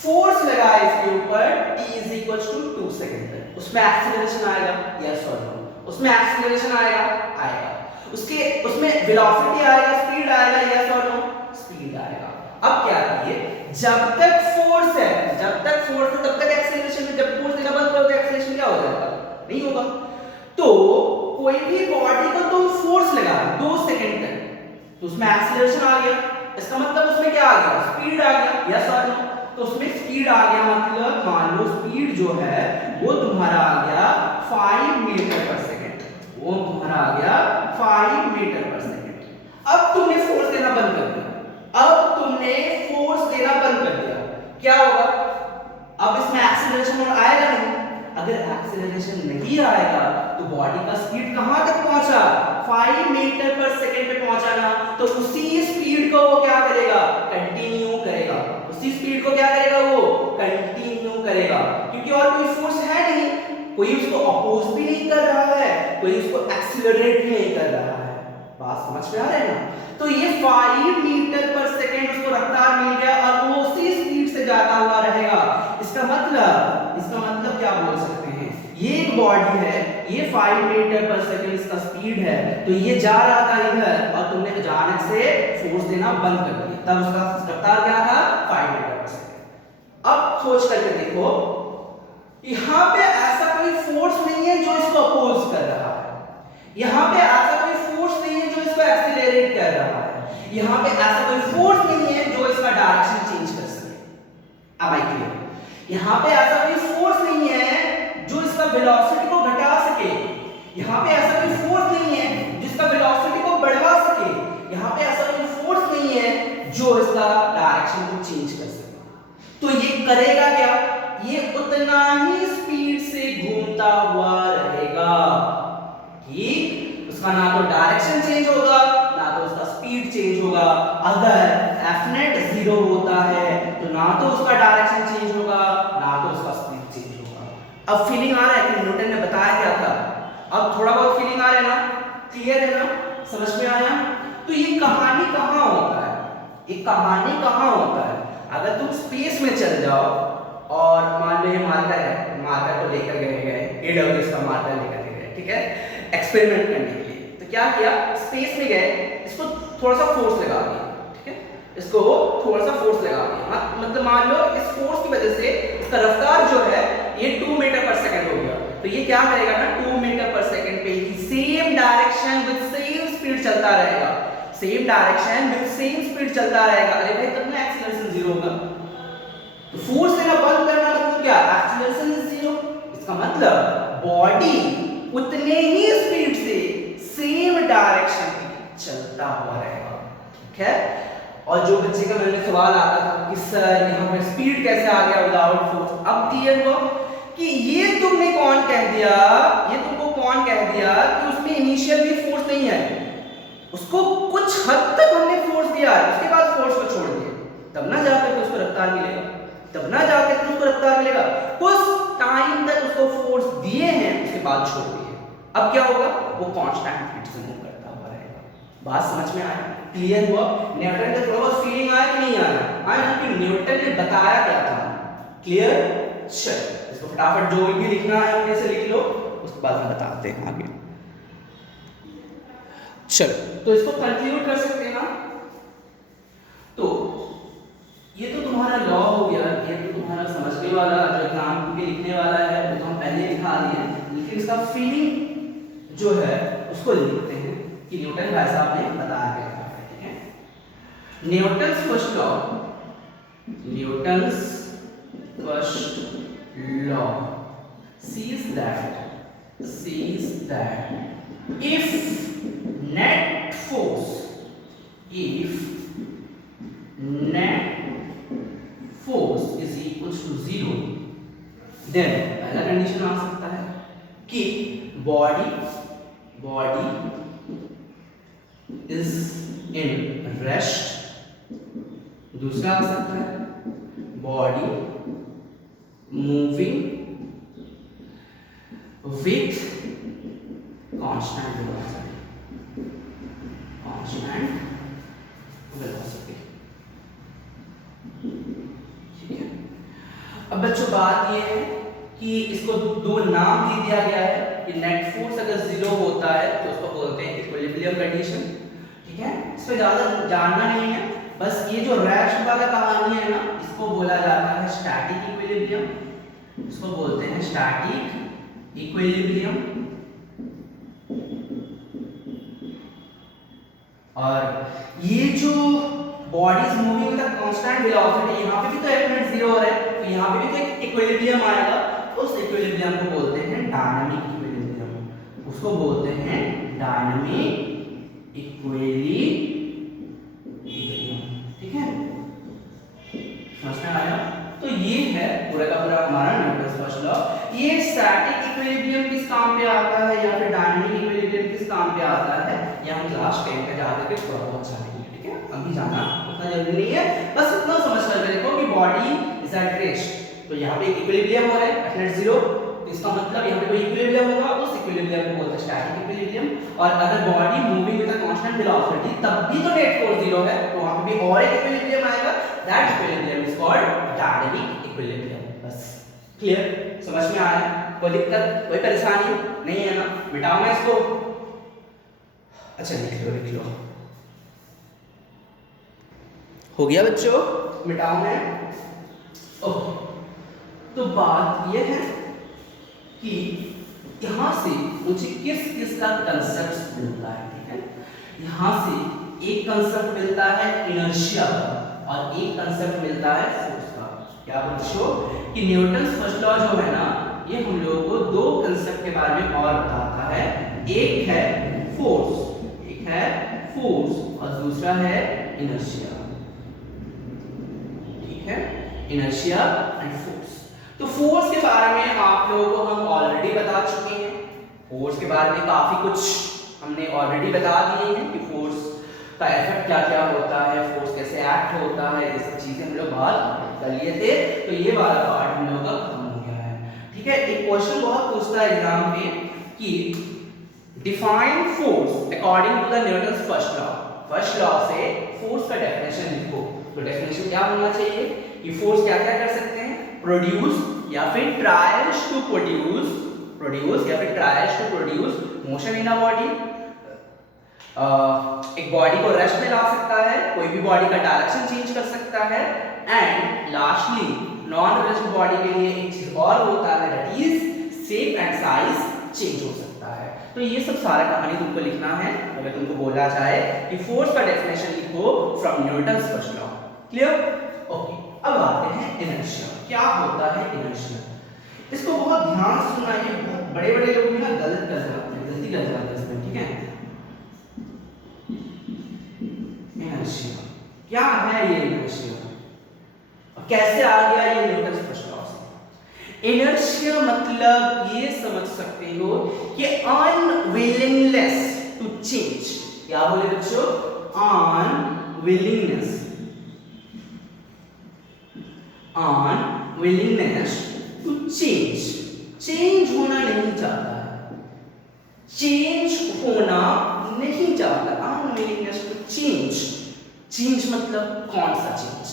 फोर्स लगाया इसके ऊपर t 2 सेकंड तक, उसमें एक्सीलरेशन आएगा, यस और नो, उसमें एक्सीलरेशन आएगा, आएगा, उसमें वेलोसिटी आएगा, स्पीड आएगा, यस और नो, स्पीड आएगा। अब क्या करिए, जब तक फोर्स है, जब तक फोर्स है तब तक एक्सीलरेशन है, जब फोर्स देना बंद कर दो एक्सीलरेशन क्या हो जाएगा, नहीं होगा। तो कोई भी बॉडी को तुम फोर्स लगा 2 सेकंड तक, तो उसमें एक्सीलरेशन आ गया, इसका मतलब उसमें क्या आ गया, स्पीड आ गया, यस और नो। तो उसमें स्पीड आ गया, मतलब मान लो स्पीड जो है वो तुम्हारा आ गया 5 मीटर पर सेकंड, वो तुम्हारा आ गया 5 मीटर पर सेकंड। अब तुमने फोर्स देना बंद कर दिया, अब तुमने फोर्स देना बंद कर दिया, क्या होगा, अब इसमें एक्सीलरेशन और आएगा नहीं। अगर एक्सीलरेशन नहीं आएगा तो बॉडी का स्पीड कहां तक पहुंचा, 5 मीटर पर सेकंड पे पहुंचा ना, तो उसी स्पीड को वो क्या करेगा, कंटिन्यू करेगा, उसी स्पीड को क्या करेगा, वो कंटिन्यू करेगा, क्योंकि और कोई फोर्स है नहीं, कोई उसको अपोज भी नहीं कर रहा है, कोई उसको एक्सीलरेट भी नहीं कर रहा है। बात समझ में आ रहा है ना। तो ये 5 मीटर पर सेकंड उसको रफ्तार मिल गया और वो उसी स्पीड से जाता हुआ रहेगा। इसका मतलब क्या बोल सकते हैं, ये एक बॉडी है, ये 5 मीटर पर सेकंड इसका स्पीड है, तो ये जा रहा था इधर और तुमने अचानक से फोर्स देना बंद कर दिया, तब उसका रफ्तार क्या था, 5 मीटर पर सेकंड। अब सोच करके देखो, यहां पे ऐसा कोई फोर्स नहीं है जो इसको अपोज कर रहा है, यहां पे ऐसा कोई फोर्स नहीं है जो इसको एक्सीलरेट कर रहा है, यहां पे ऐसा कोई फोर्स नहीं है जो इसका डायरेक्शन चेंज कर सके। अब आई क्लियर, यहां पे ऐसा कोई फोर्स नहीं है जो इसका वेलोसिटी को घटा सके, यहां पे ऐसा कोई फोर्स नहीं है जिसका वेलोसिटी को बढ़ा सके, यहां पे ऐसा कोई फोर्स नहीं है जो इसका डायरेक्शन को चेंज कर सके। तो ये करेगा क्या, ये उतना ही स्पीड से घूमता हुआ रहेगा कि उसका ना तो डायरेक्शन चेंज होगा ना तो उसका स्पीड चेंज होगा। अगर F net 0 होता है तो ना तो उसका डायरेक्शन चेंज होगा ना तो उसका स्पीड चेंज होगा। अब फीलिंग आ रहा है कि न्यूटन ने बताया क्या था, अब थोड़ा बहुत फीलिंग आ रहा है ना, क्लियर है ना, समझ में आया। तो ये कहानी कहां होता है, ये कहानी कहां होता है, अगर तुम स्पेस में चल जाओ और मान लो ये मार्कर है, मार्कर को लेकर गए AWS का मार्कर लेकर गए, ठीक है, एक्सपेरिमेंट करने के लिए। तो क्या किया, स्पेस में गए, इसको थोड़ा सा फोर्स लगा दिया, ठीक है, इसको थोड़ा सा फोर्स लगा दिया, मतलब मान लो इस फोर्स की वजह से इसका रफ्तार जो है ये 2 मीटर पर सेकंड हो गया। तो ये क्या करेगा ना, 2 मीटर पर सेकंड पे ही same direction with same speed चलता रहेगा, same direction with same speed चलता रहेगा। अरे भाई तब ना एक्सीलरेशन जीरो होगा। तो फोर्स देना बंद करना मतलब क्या, एक्सीलरेशन इज जीरो। इसका मतलब बॉडी उतने ही स्पीड से सेम डायरेक्शन में चलता हुआ रहेगा, ठीक है। और जो बच्चे का मेरे सवाल आता था कि सर यहाँ पे स्पीड कैसे आ गया विदाउट फोर्स, अब क्लियर हुआ कि ये तुमने कौन कह दिया, ये तुमको कौन कह दिया कि उसमें इनिशियल भी फोर्स नहीं है, उसको कुछ हद तक हमने फोर्स दिया है, उसके बाद फोर्स को छोड़ दिया, तब ना जाकर उसको रफ्तार मिलेगा, तब ना जाकर उसको रफ्तार मिलेगा। कुछ टाइम तक उसको फोर्स दिए हैं उसके बाद छोड़ दिए, अब क्या होगा, वो कांस्टेंट स्पीड से मूव करता है। बात समझ में आया, क्लियर हुआ? न्यूटन का थोड़ा बहुत फीलिंग आया कि नहीं आया? आया, क्योंकि न्यूटन ने बताया क्या था। क्लियर? चल इसको फटाफट जो भी लिखना है अपने से लिख लो, उसके बाद हम बताते हैं आगे। चलो तो इसको कंक्लूड कर सकते हैं ना। तो ये तो तुम्हारा लॉ हो गया, ये तो तुम्हारा समझने वाला जो एग्जाम के लिखने वाला है वो तो हम पहले लिखा दिए, लेकिन इसका फीलिंग जो है उसको लिखते हैं कि न्यूटन भाई साहब ने बताया क्या था। ठीक है, Newton's first law, Newton's first law says that if net force is equals to 0, then पहला कंडीशन आ सकता है कि body is in rest। दूसरा आ सकता है body moving with constant velocity। ठीक है, अब बच्चों बात ये है कि इसको दो नाम दे दिया गया है कि नेट फोर्स अगर 0 होता है तो उसको बोलते हैं इक्विलिब्रियम कंडीशन। ठीक है, इस पे ज्यादा जानना नहीं है, बस ये जो रेस्ट वाला कहानी है ना, इसको बोला जाता है स्टैटिक इक्विलिब्रियम, इसको बोलते हैं स्टैटिक इक्विलिब्रियम। और ये जो bodies moving with a constant velocity, यहाँ पे भी तो F नेट 0 हो रहा है, तो यहाँ पे भी तो एक इक्विलिब्रियम आएगा, तो उस इक्विलिब्रियम को बोलते हैं डायनामिक इक्विलिब्रियम, उसको बोलते हैं डायनामिक इक्विलिब्रियम। ठीक है, समझ में आया? तो ये है पूरा का पूरा हमारा न्यूटन्स फर्स्ट लॉ। ये स्टैटिक इक्विलिब्रियम किस काम पे आता है या फिर डायनामिक इक्विलिब्रियम किस काम पे आता है, ये हम क्लास 10 में जाकर के थोड़ा बहुत जानेंगे। ठीक है, अभी जाना उतना जरूरी नहीं है, बस इतना समझ कर देखो कि बॉडी इज एट रेस्ट, तो यहाँ पे इक्विलिब्रियम हो रहा है एट नेट 0, तो इसका मतलब यहाँ पे कोई इक्विलिब्रियम होगा, उस इक्विलिब्रियम को बोलते हैं स्टैटिक इक्विलिब्रियम। और अगर body moving with a constant velocity तब भी तो नेट फोर्स 0 है, तो वहां पे भी और एक इक्विलिब्रियम आएगा, that equilibrium is called dynamic equilibrium. बस क्लियर, समझ में आया? कोई दिक्कत, कोई परेशानी नहीं है ना? मिटाओ मैं इसको, अच्छा लिख लो, हो गया बच्चों, मिटाओ मैं। ओह, तो बात यह है कि यहां से मुझे किस किस का कंसेप्ट मिलता है। ठीक है, यहां से एक कंसेप्ट मिलता है इनर्शिया का और एक कंसेप्ट मिलता है फोर्स का। क्या बच्चों कि न्यूटन्स फर्स्ट लॉ जो है ना, ये हम लोगों को दो कंसेप्ट के बारे में और बताता है, एक है फोर्स और दूसरा है इनर्शिया। ठीक है, इनर्शिया एंड फोर्स। तो फोर्स के बारे में आप लोगों को हम ऑलरेडी बता चुके हैं, फोर्स के बारे में काफी कुछ हमने ऑलरेडी बता दिए हैं कि फोर्स का इफेक्ट क्या क्या होता है, फोर्स कैसे एक्ट होता है, ये सब चीजें हम लोग बात कर लिए थे, तो ये वाला पार्ट हम लोग का खत्म हो गया है। ठीक है, एक क्वेश्चन बहुत पूछता है एग्जाम में कि define force according to the Newton's first law. First law से फोर्स का डेफिनेशन लिखो, तो डेफिनेशन क्या होना चाहिए कि फोर्स क्या क्या कर सकते हैं, प्रोड्यूस या फिर trials to produce motion in a body, एक बॉडी को रेस्ट में ला सकता है, कोई भी बॉडी का डायरेक्शन चेंज कर सकता है, and lastly non rest body के लिए एक चीज और होता है, that is shape and size change हो सकता है। तो ये सब सारा कहानी तुमको लिखना है। अगर तुमको बोला जाए कि फोर्स का डेफिनेशन लिखो from Newton's first law, clear? Okay, अब आते हैं इनर्शिया। क्या होता है इनर्शिया? इसको बहुत ध्यान से सुनना, ये बहुत बड़े-बड़े लोग भी ना गलती कर जाते हैं इसमें। ठीक है, इनर्शिया क्या है? ये इनर्शिया कैसे आ गया ये न्यूटन्स फर्स्ट लॉ से? इनर्शिया मतलब ये समझ सकते हो कि अनविलिंगनेस टू चेंज। क्या बोले बच्चों? अनविलिंगनेस टू चेंज होना नहीं चाहता है, चेंज होना नहीं चाहता, अनविलिंग चेंज मतलब कौन सा चेंज?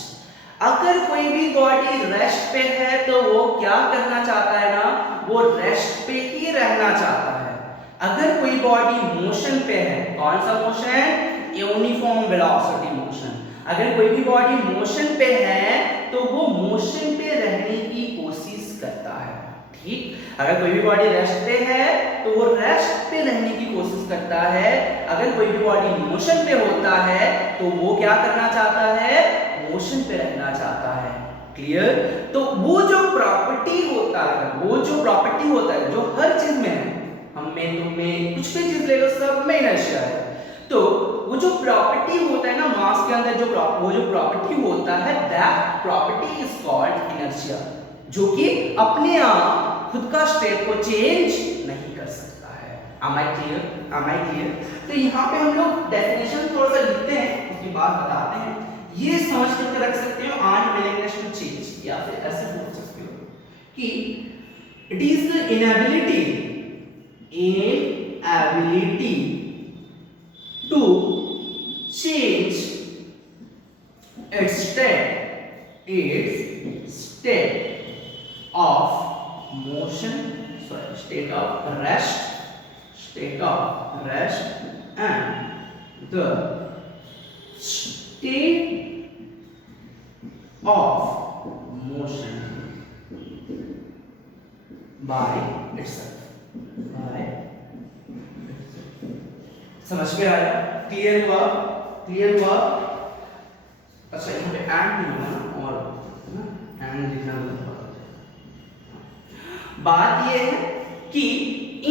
अगर कोई भी बॉडी रेस्ट पे है तो वो क्या करना चाहता है ना, वो रेस्ट पे ही रहना चाहता है। अगर कोई बॉडी मोशन पे है, कौन सा मोशन? Uniform velocity motion. अगर कोई भी बॉडी मोशन पे है तो वो मोशन पे रहने की कोशिश करता है, ठीक। अगर कोई भी बॉडी रेस्ट पे है तो वो रेस्ट पे रहने की कोशिश करता है। अगर कोई भी बॉडी मोशन पे होता है तो वो क्या करना चाहता है? मोशन पे रहना चाहता है। क्लियर? तो वो जो प्रॉपर्टी होता है, जो हर चीज में है, हम में, तुम में, कुछ भी चीज ले लो, सब में इनर्शिया है। तो वो जो प्रॉपर्टी होता है ना मास के अंदर, वो जो प्रॉपर्टी होता है, that property is called inertia, जो कि अपने आप खुद का स्टेट को चेंज नहीं कर सकता है। Am I clear? तो यहाँ पे हम लोग डेफिनेशन थोड़ा सा लिखते हैं, उसके बाद बताते हैं। ये समझ करके रख सकते हो अनविलिंगनेस टू चेंज, या फिर ऐसे बोल सकते हो कि it is the inability to change its state of motion, state of rest and the state of motion by itself. समझ में आया? क्लियर हुआ? अच्छा, यहाँ पे एंड नहीं होगा ना, और एंड लिखना बात ये है कि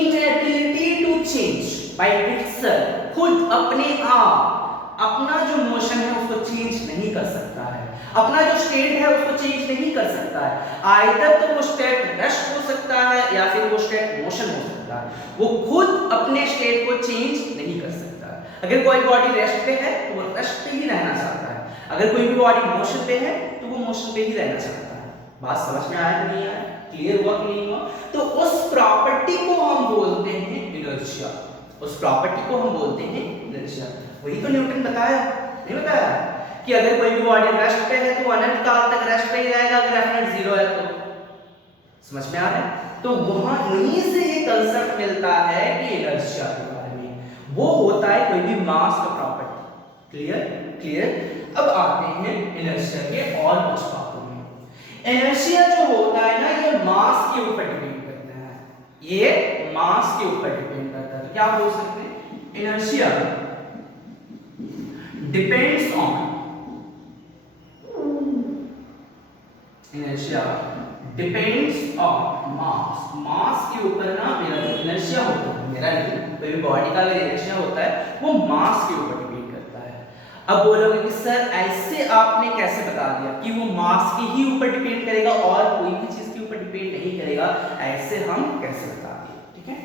inability to change by itself, खुद अपने आप अपना जो मोशन है उसको चेंज नहीं कर सकता है, अपना जो स्टेट है उसको चेंज नहीं कर सकता है। आइदर तो वो स्टेट रेस्ट हो सकता है या फिर वो स्टेट मोशन हो सकता है। वो खुद अपने स्टेट को चेंज नहीं कर सकता है। अगर कोई बॉडी रेस्ट पे है तो वो रेस्ट पे ही रहना चाहता है, अगर कोई भी बॉडी मोशन पे है तो वो मोशन पे ही रहना चाहता है। बात समझ में आया कि नहीं आया? क्लियर हुआ कि नहीं हुआ? तो उस प्रॉपर्टी को हम बोलते हैं इनर्शिया, वही तो न्यूटन बताया, नहीं बताया कि अगर कोई भी बॉडी रेस्ट पे है तो अनंत काल तक रेस्ट पे ही रहेगा, अगर F0 0 है तो। समझ में आ रहा है? तो वहीं से ये कांसेप्ट मिलता है कि इनर्शिया के बारे में, वो होता है कोई भी मास का प्रॉपर्टी। क्लियर? अब आते हैं इनर्शिया के और कुछ बातों में। इनर्शिया जो होता है ना, ये मास के ऊपर डिपेंड करता है, तो क्या बोल सकते हैं? इनर्शिया डिपेंड्स ऑन मास के ऊपर ना। मेरा जो इनर्शिया होता है, मेरा नहीं, कोई भी बॉडी का अगर इनर्शिया होता है वो मास के ऊपर डिपेंड करता है। अब बोलोगे कि सर ऐसे आपने कैसे बता दिया कि वो मास के ही ऊपर डिपेंड करेगा और कोई भी चीज के ऊपर डिपेंड नहीं करेगा, ऐसे हम कैसे बता दिए? ठीक है,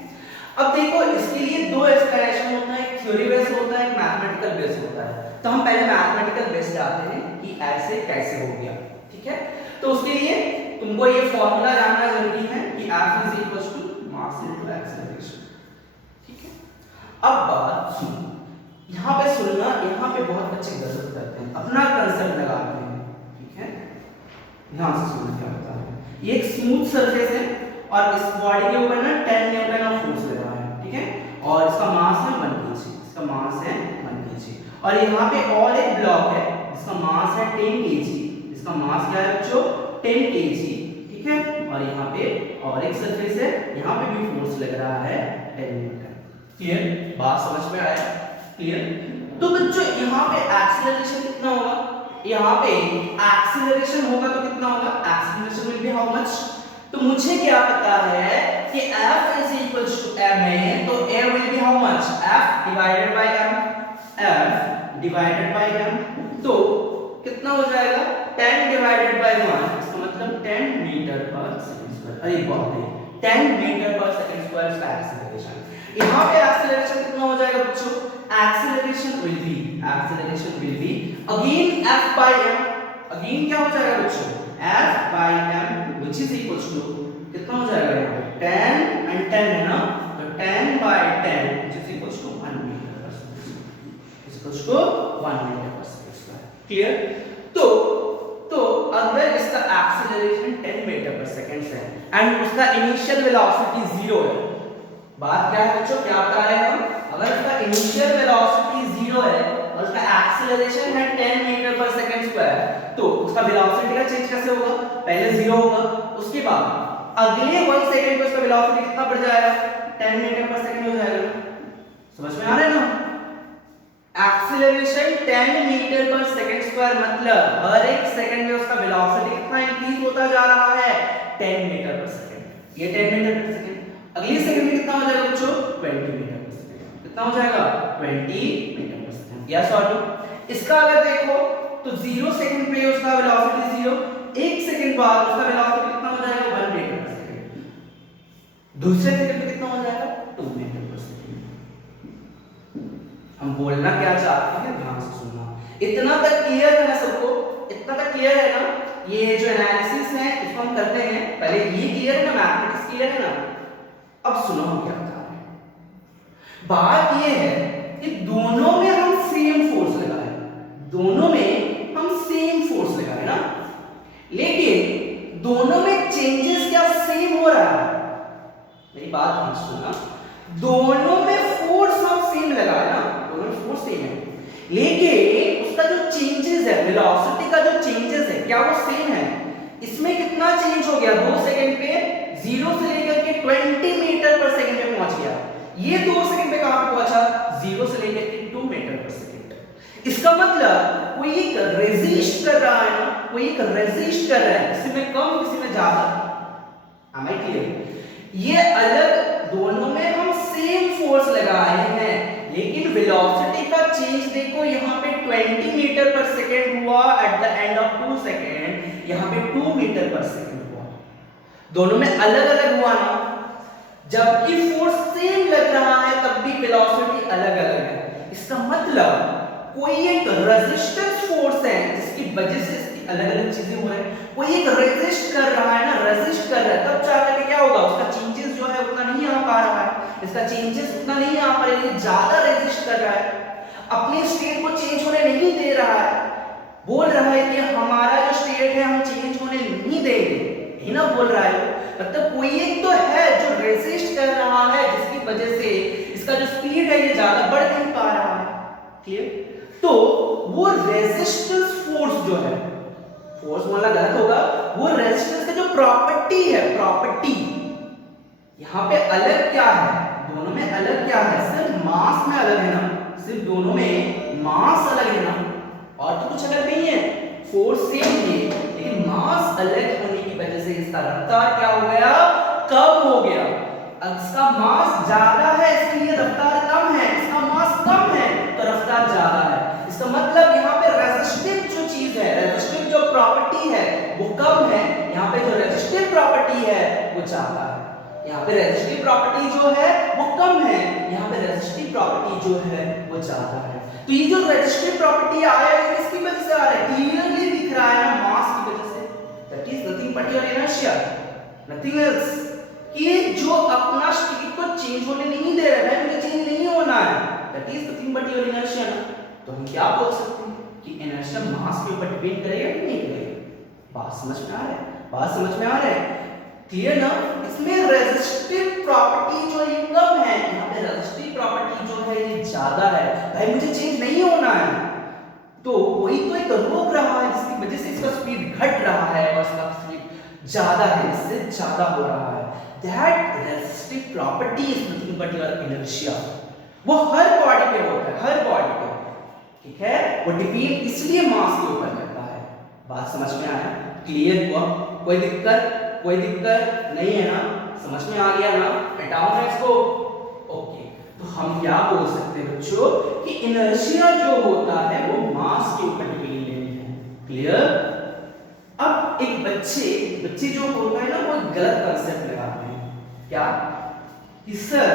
अब देखो इसके लिए दो एक्सप्लेनेशन होता है, एक थ्योरी बेस्ड होता है, एक मैथमेटिकल बेस्ड होता है। तो हम पहले मैथमेटिकल बेस्ड आते हैं कि ऐसे कैसे हो गया। ठीक है, तो उसके लिए तुमको ये फॉर्मूला जानना जरूरी है कि F is equal to mass into acceleration. ठीक है, अब बात सुनो, यहाँ पे सुनना, यहाँ पे बहुत बच्चे गलत करते हैं, अपना कंसेप्ट लगाते हैं। ठीक है, ध्यान से सुनना क्या होता है। ये एक स्मूथ सरफेस है और इस बॉडी के ऊपर ना 10 न्यूटन ऑफ फोर्स लगा है। ठीक है, और इसका मास है 1 kg, और यहाँ पे और एक ब्लॉक है जिसका मास है 10 kg, इसका मास क्या है बच्चों? 10 kg। ठीक है, और यहाँ पे और एक सरफेस है, यहाँ पे भी फोर्स लग रहा है 10 न्यूटन। क्लियर? बात समझ में आया? क्लियर? तो बच्चों यहाँ पे एक्सीलरेशन कितना होगा? यहाँ पे एक्सीलरेशन होगा तो कितना होगा? Acceleration will be how much? तो मुझे क्या पता है कि F is equal to ma, तो a will be how much? F divided by m, तो कितना हो जाएगा? 10 divided by 1, इसका मतलब 10 मीटर पर सेकंड स्क्वायर। अरे बाप रे, 10 मीटर पर सेकंड स्क्वायर इसका एक्सीलरेशन। यहाँ पे एक्सीलरेशन कितना हो जाएगा बच्चों? Acceleration will be again F by m, again क्या हो जाएगा बच्चों? F by m which is equals to कितना हो जाएगा यहाँ पे? 10 and 10 है ना, तो 10 by 10 which is equals to 1 metre per second, equals to 1 metre per second square. Clear? तो अगर इसका एक्सीलरेशन 10 मीटर पर सेकंड है एंड उसका इनिशियल वेलोसिटी 0 है, बात क्या है बच्चों, क्या बता रहे हैं हम, अगर उसका इनिशियल वेलोसिटी 0 है और उसका एक्सीलरेशन है 10 मीटर पर सेकंड स्क्वायर, तो उसका वेलोसिटी का चेंज कैसे होगा, पहले 0 होगा, उसके बाद अगले 1 सेकंड में उसका वेलोसिटी कितना बढ़ जाएगा, 10 मीटर पर सेकंड हो जाएगा। समझ में आ रहा है ना? Acceleration 10 metre per second square मतलब हर एक सेकंड में उसका वेलोसिटी कितना इंक्रीज होता जा रहा है, 10 मीटर पर सेकंड। ये 10 मीटर पर सेकंड, अगली सेकंड में कितना हो जाएगा बच्चों, 20 मीटर पर सेकंड। कितना हो जाएगा, 20 मीटर पर सेकंड। यस और नो? इसका अगर देखो तो 0 सेकंड पे उसका वेलोसिटी 0, 1 सेकंड बाद उसका वेलोसिटी कितना हो जाएगा, 1 मीटर पर सेकंड, दूसरे सेकंड पे कितना हो जाएगा, 2 मीटर पर सेकंड। हम बोलना क्या चाहते हैं ध्यान से सुनना। इतना तक क्लियर है ना सबको? इतना तक क्लियर है ना? ये जो एनालिसिस है इसको हम करते हैं, पहले ये क्लियर है ना, मैथमेटिक्स क्लियर है ना? अब सुनो हम क्या बता रहे हैं। बात ये है कि दोनों में हम सेम फोर्स लगाए, दोनों में हम सेम फोर्स लगाए ना, लेकिन दोनों में चेंजेस क्या सेम हो रहा है? मेरी बात ध्यान से सुनना, दोनों में फोर्स हम सेम लगाए ना, दोनों में फोर्स सेम है, लेकिन उसका जो चेंजेस है, वेलोसिटी का जो चेंजेस है, क्या वो सेम है? इसमें कितना चेंज हो गया, 2 सेकंड पे 0 से लेकर के 20 मीटर पर सेकंड पे पहुंच गया। ये 2 सेकंड पे कहां पे पहुंचा, 0 से लेकर के 2 मीटर पर सेकंड। इसका मतलब कोई एक रेजिस्ट कर रहा है ना, कोई एक रेजिस्ट कर रहा है, किसी में कम किसी में ज्यादा। am I clear? ये अलग, दोनों में हम सेम फोर्स लगाए हैं, लेकिन वेलोसिटी का चेंज देखो, यहाँ पे 20 मीटर पर सेकंड हुआ at the end of 2 second, यहाँ पे 2 मीटर पर सेकंड हुआ, दोनों में अलग अलग हुआ ना, जबकि फोर्स सेम लग रहा है तब भी वेलोसिटी अलग अलग है। इसका मतलब कोई एक रेजिस्टेंस फोर्स है जिसकी वजह से इसकी अलग अलग चीजें हो रही है, कोई एक रेजिस्ट कर रहा है ना, रेजिस्ट कर रहा है, तब जाकर के क्या होगा, उसका चेंजेस जो है उतना नहीं आ पा रहा है, इसका चेंजेस उतना नहीं आ पा रहा है, ज्यादा रेजिस्ट कर रहा है, अपने स्टेट को चेंज होने नहीं दे रहा है, बोल रहा है कि हमारा जो स्टेट है हम चेंज होने नहीं देंगे, यही ना बोल रहा है। मतलब कोई एक तो है जो रेजिस्ट कर रहा है, जिसकी वजह से इसका जो स्पीड है ये ज्यादा बढ़ नहीं पा रहा है। क्लियर? तो वो रेजिस्टेंस फोर्स जो है, फोर्स बोलना गलत होगा, वो रेजिस्टेंस का जो प्रॉपर्टी है, प्रॉपर्टी यहां पे अलग क्या है, दोनों में अलग क्या है, सिर्फ मास में अलग है ना, सिर्फ दोनों में मास अलग है ना, और तो कुछ अलग नहीं है, फोर्स सेम है, लेकिन मास अलग होने की वजह से इसका रफ्तार क्या हो गया, कम हो गया। इसका मास ज्यादा है इसलिए रफ्तार कम है, इसका मास कम है तो रफ्तार ज्यादा है। इसका मतलब यहाँ पे रेजिस्टिव जो चीज है, रेजिस्टिव जो प्रॉपर्टी है वो कम है, यहाँ पे जो रेजिस्टिव प्रॉपर्टी है वो ज्यादा है। यहाँ पे रेजिस्टिव प्रॉपर्टी जो है वो कम है, यहाँ पे रेजिस्टिव प्रॉपर्टी जो है वो ज्यादा है। तो ये जो रेजिस्टिव प्रॉपर्टी आया है किसकी वजह से आ रहा है, क्लियरली दिख रहा है ना, मास की वजह से। That is nothing but your inertia, nothing else. ये जो अपना स्टेट को चेंज होने नहीं दे रहा है, मुझे चेंज नहीं होना है, that is nothing but your inertia ना। तो हम क्या बोल सकते हैं कि इनर्शिया मास के ऊपर डिपेंड करेगा कि नहीं करेगा। बात समझ में आ रहा है, बात समझ में आ रहा है, क्लियर ना? इसमें रेजिस्टिव प्रॉपर्टी जो ये कम है, यहाँ पे रेजिस्टिव प्रॉपर्टी जो है ये ज्यादा है। भाई मुझे चेंज नहीं होना है, तो कोई तो एक रोक रहा है जिसकी वजह से इसका स्पीड घट रहा है और इसका स्पीड ज्यादा है, इससे ज्यादा हो रहा है। That resistive property is nothing but your inertia. वो हर बॉडी पे होता है, हर बॉडी पे, ठीक है? वो डिपेंड इसलिए मास के ऊपर करता है। बात समझ में आया, क्लियर हुआ? कोई दिक्कत नहीं है ना, समझ में आ गया ना? हटाओ ना इसको। ओके, तो हम क्या बोल सकते हैं बच्चों कि इनर्शिया जो होता है वो मास के ऊपर डिपेंडेंट है। क्लियर? अब एक बच्चे जो होता है ना वो गलत कंसेप्ट लगाते हैं, क्या कि सर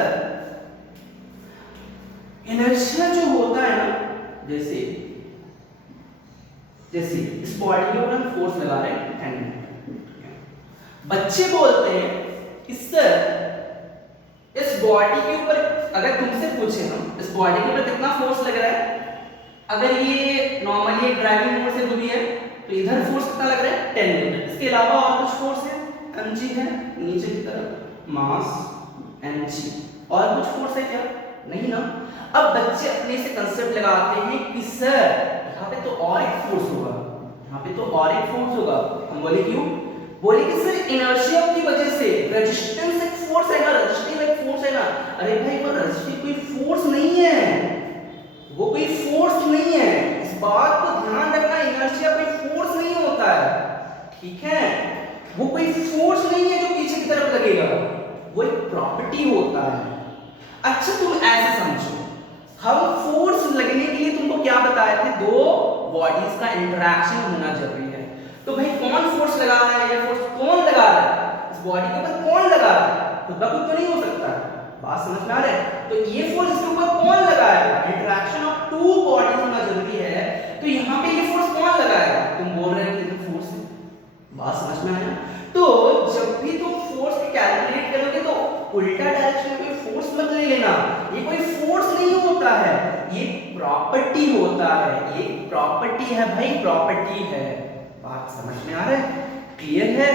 इनर्शिया जो होता है ना, जैसे इस बॉडी के ऊपर हम फोर्स लगा रहे हैं 10 न्यूटन, बच्चे बोलते हैं कि सर इस बॉडी के ऊपर, अगर तुमसे पूछे हम इस बॉडी के ऊपर कितना फोर्स लग रहा है, अगर ये नॉर्मली एक ड्राइविंग फोर्स है जो भी है, तो इधर फोर्स कितना लग रहा है 10 न्यूटन। इसके अलावा और कुछ फोर्स है, mg है नीचे की तरफ, मास mg, और कुछ फोर्स है क्या? नहीं ना। अब बच्चे अपने से कंसेप्ट लगाते हैं कि सर यहाँ पे तो और एक फोर्स होगा, यहाँ पे तो और एक फोर्स होगा। हम बोले क्यों? बोले कि सर इनर्शिया की वजह से रेजिस्टेंस एक फोर्स है ना, रेजिस्टिव एक फोर्स है ना। अरे भाई वो रेजिस्टिव कोई फोर्स नहीं है, वो कोई फोर्स नहीं है, इस बात को ध्यान रखना। इनर्शिया कोई फोर्स नहीं होता है, ठीक है? वो कोई फोर्स नहीं है जो पीछे की तरफ लगेगा, वो एक प्रॉपर्टी होता है। अच्छा तुम ऐसे समझो, हम फोर्स लगने के लिए तुमको क्या बताए थे? दो बॉडीज का इंटरेक्शन होना जरूरी है। तो भाई कौन फोर्स लगा रहा है, ये फोर्स कौन लगा रहा है, इस बॉडी के ऊपर कौन लगा रहा है? खुद ब खुद तो नहीं हो सकता, बात समझ में आ रहा है? तो ये फोर्स इसके ऊपर कौन लगाएगा? इंटरेक्शन ऑफ टू बॉडीज होना जरूरी है। तो यहाँ पे ये फोर्स कौन लगाएगा? तुम बोल रहे हो कि फोर्स है, बात समझ में आया? तो जब भी तुम फोर्स को कैलकुलेट करोगे तो उल्टा डायरेक्शन में कोई फोर्स मत ले लेना, ये कोई फोर्स नहीं होता है, ये प्रॉपर्टी होता है, ये प्रॉपर्टी है भाई, प्रॉपर्टी है। बात समझ में आ रहा है? क्लियर है?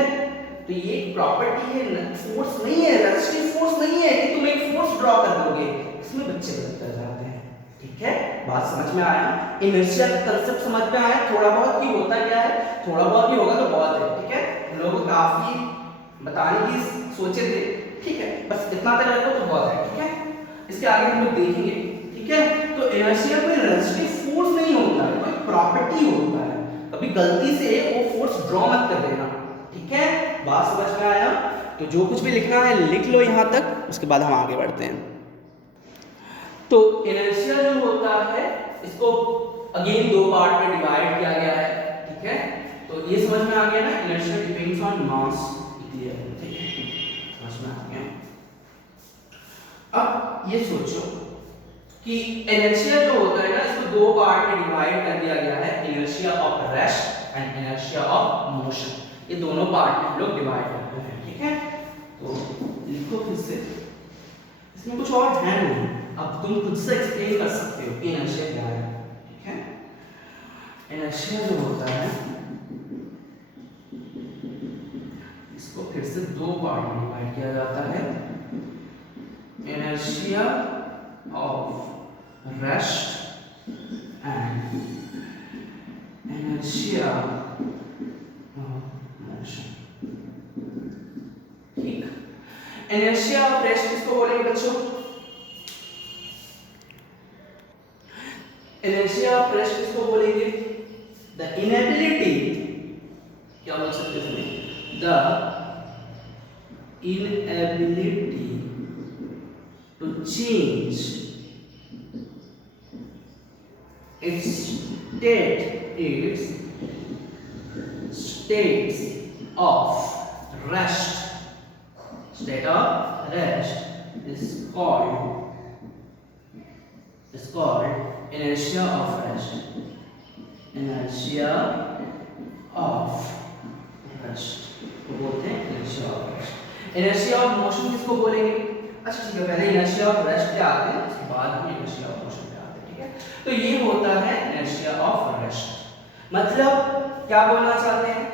तो ये प्रॉपर्टी है, फोर्स नहीं है, रेजिस्टिव फोर्स नहीं है कि तुम एक फोर्स ड्रॉ कर दोगे, इसमें बच्चे गलत कर जाते हैं। ठीक है, बात समझ में आया? इनर्शिया का कांसेप्ट समझ में आया? थोड़ा बहुत भी होता क्या है, थोड़ा बहुत भी होगा तो बहुत है। ठीक है, लोग काफी बताने की सोचे थे, ठीक है, बस इतना तक रखो तो बहुत है। ठीक है, इसके आगे हम लोग देखेंगे। ठीक है, तो इनर्शिया कोई रेजिस्टिव फोर्स नहीं होता है, कोई प्रॉपर्टी होता है। कभी गलती से वो फोर्स ड्रॉ मत कर देना। ठीक है, बात समझ में आया? तो जो कुछ भी लिखना है लिख लो यहाँ तक, उसके बाद हम आगे बढ़ते हैं। तो इनर्शिया जो होता है इसको अगेन दो पार्ट में डिवाइड किया गया है। ठीक है, तो ये समझ में आ गया ना, इनर्शिया डिपेंड्स ऑन मास। ठीक है, समझ में आ गया? अब ये सोचो कि इनर्शिया जो होता है ना, इसको दो पार्ट में डिवाइड कर दिया गया है, inertia of rest and inertia of motion. ये दोनों पार्ट में हम लोग डिवाइड करते हैं। ठीक है, तो लिखो फिर से, इसमें कुछ और है नहीं, अब तुम खुद से एक्सप्लेन कर सकते हो कि इनर्शिया क्या है। ठीक है, इनर्शिया जो होता है इसको फिर से दो पार्ट में डिवाइड किया जाता है, inertia of rest and inertia of motion. ठीक, इनर्शिया ऑफ रेस्ट किसको बोलेंगे बच्चों? इनर्शिया ऑफ रेस्ट किसको बोलेंगे? द इनएबिलिटी, क्या बोल सकते हैं इसमें? The inability to change its states of rest. State of rest is called inertia of rest. Inertia of rest को बोलते हैं inertia of rest. Inertia of motion किसको बोलेंगे? अच्छा ठीक है, पहले इनर्शिया ऑफ रेस्ट पे आते हैं, उसके बाद हम इनर्शिया ऑफ मोशन पे आते हैं। ठीक है, तो ये होता है इनर्शिया ऑफ रेस्ट। मतलब क्या बोलना चाहते हैं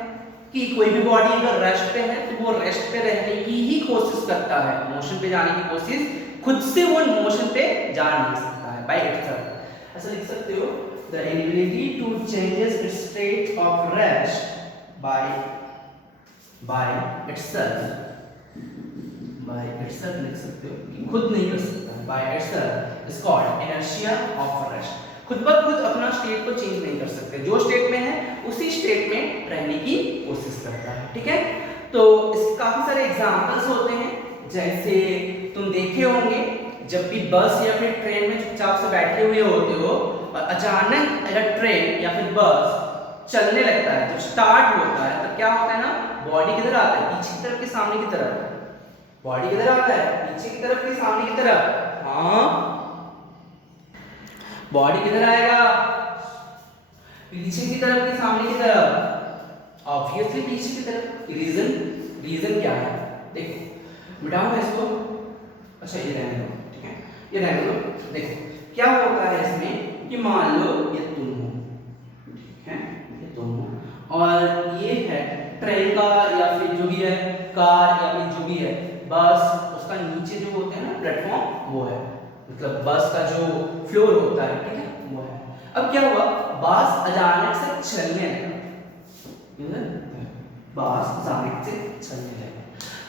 कि कोई भी बॉडी अगर रेस्ट पे है तो वो रेस्ट पे रहने की ही कोशिश करता है, मोशन पे जाने की कोशिश खुद से वो मोशन पे जा नहीं सकता है बाय इटसेल्फ। ऐसा लिख सकते हो, the inability to changes its state of rest by itself. By itself लिख सकते हो कि खुद नहीं कर सकता, by itself is called inertia of rest. खुद ब खुद अपना स्टेट को चेंज नहीं कर सकते, जो स्टेट में है उसी स्टेट में रहने की कोशिश करता है। ठीक है, तो इसके काफी सारे एग्जांपल्स होते हैं, जैसे तुम देखे होंगे जब भी बस या फिर ट्रेन में चुपचाप से बैठे हुए होते हो और अचानक अगर ट्रेन या फिर बस चलने लगता है, जब स्टार्ट होता है तब क्या होता है ना, बॉडी किधर आता है? पीछे की तरफ कि सामने की तरफ? बॉडी किधर आता है? पीछे की तरफ कि सामने की तरफ? हाँ, बॉडी किधर आएगा? पीछे की तरफ कि सामने की तरफ? ऑब्वियसली पीछे की तरफ। रीजन क्या है? देखो मिटाओ मैं इसको, अच्छा ये रहने दो, ठीक है, ये रहने दो। देखो क्या होता है इसमें, कि मान लो ये तुम हो, ठीक है, ये तुम हो और ये है ट्रेन का या फिर जो भी है कार या फिर जो भी है बस, उसका नीचे जो होते हैं ना प्लेटफॉर्म वो है, मतलब बस का जो फ्लोर होता है, ठीक है, वो है। अब क्या हुआ, बस अचानक से चलने लगा, बस अचानक से चलने लगा,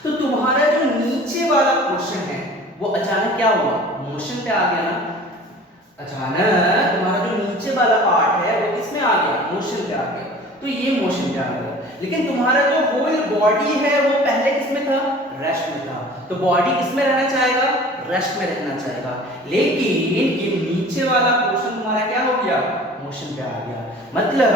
तो तुम्हारा जो नीचे वाला पोर्शन है वो अचानक क्या हुआ, मोशन पे आ गया ना। अचानक तुम्हारा जो नीचे वाला पार्ट है वो किसमें आ गया, मोशन पे आ गया, तो ये मोशन पे आ गया। लेकिन तुम्हारा जो होल बॉडी है वो पहले किसमें था, रेस्ट में था, तो बॉडी किसमें रहना चाहेगा, रेस्ट में रहना चाहेगा। लेकिन ये नीचे वाला पोर्शन तुम्हारा क्या हो गया, मोशन पे आ गया, मतलब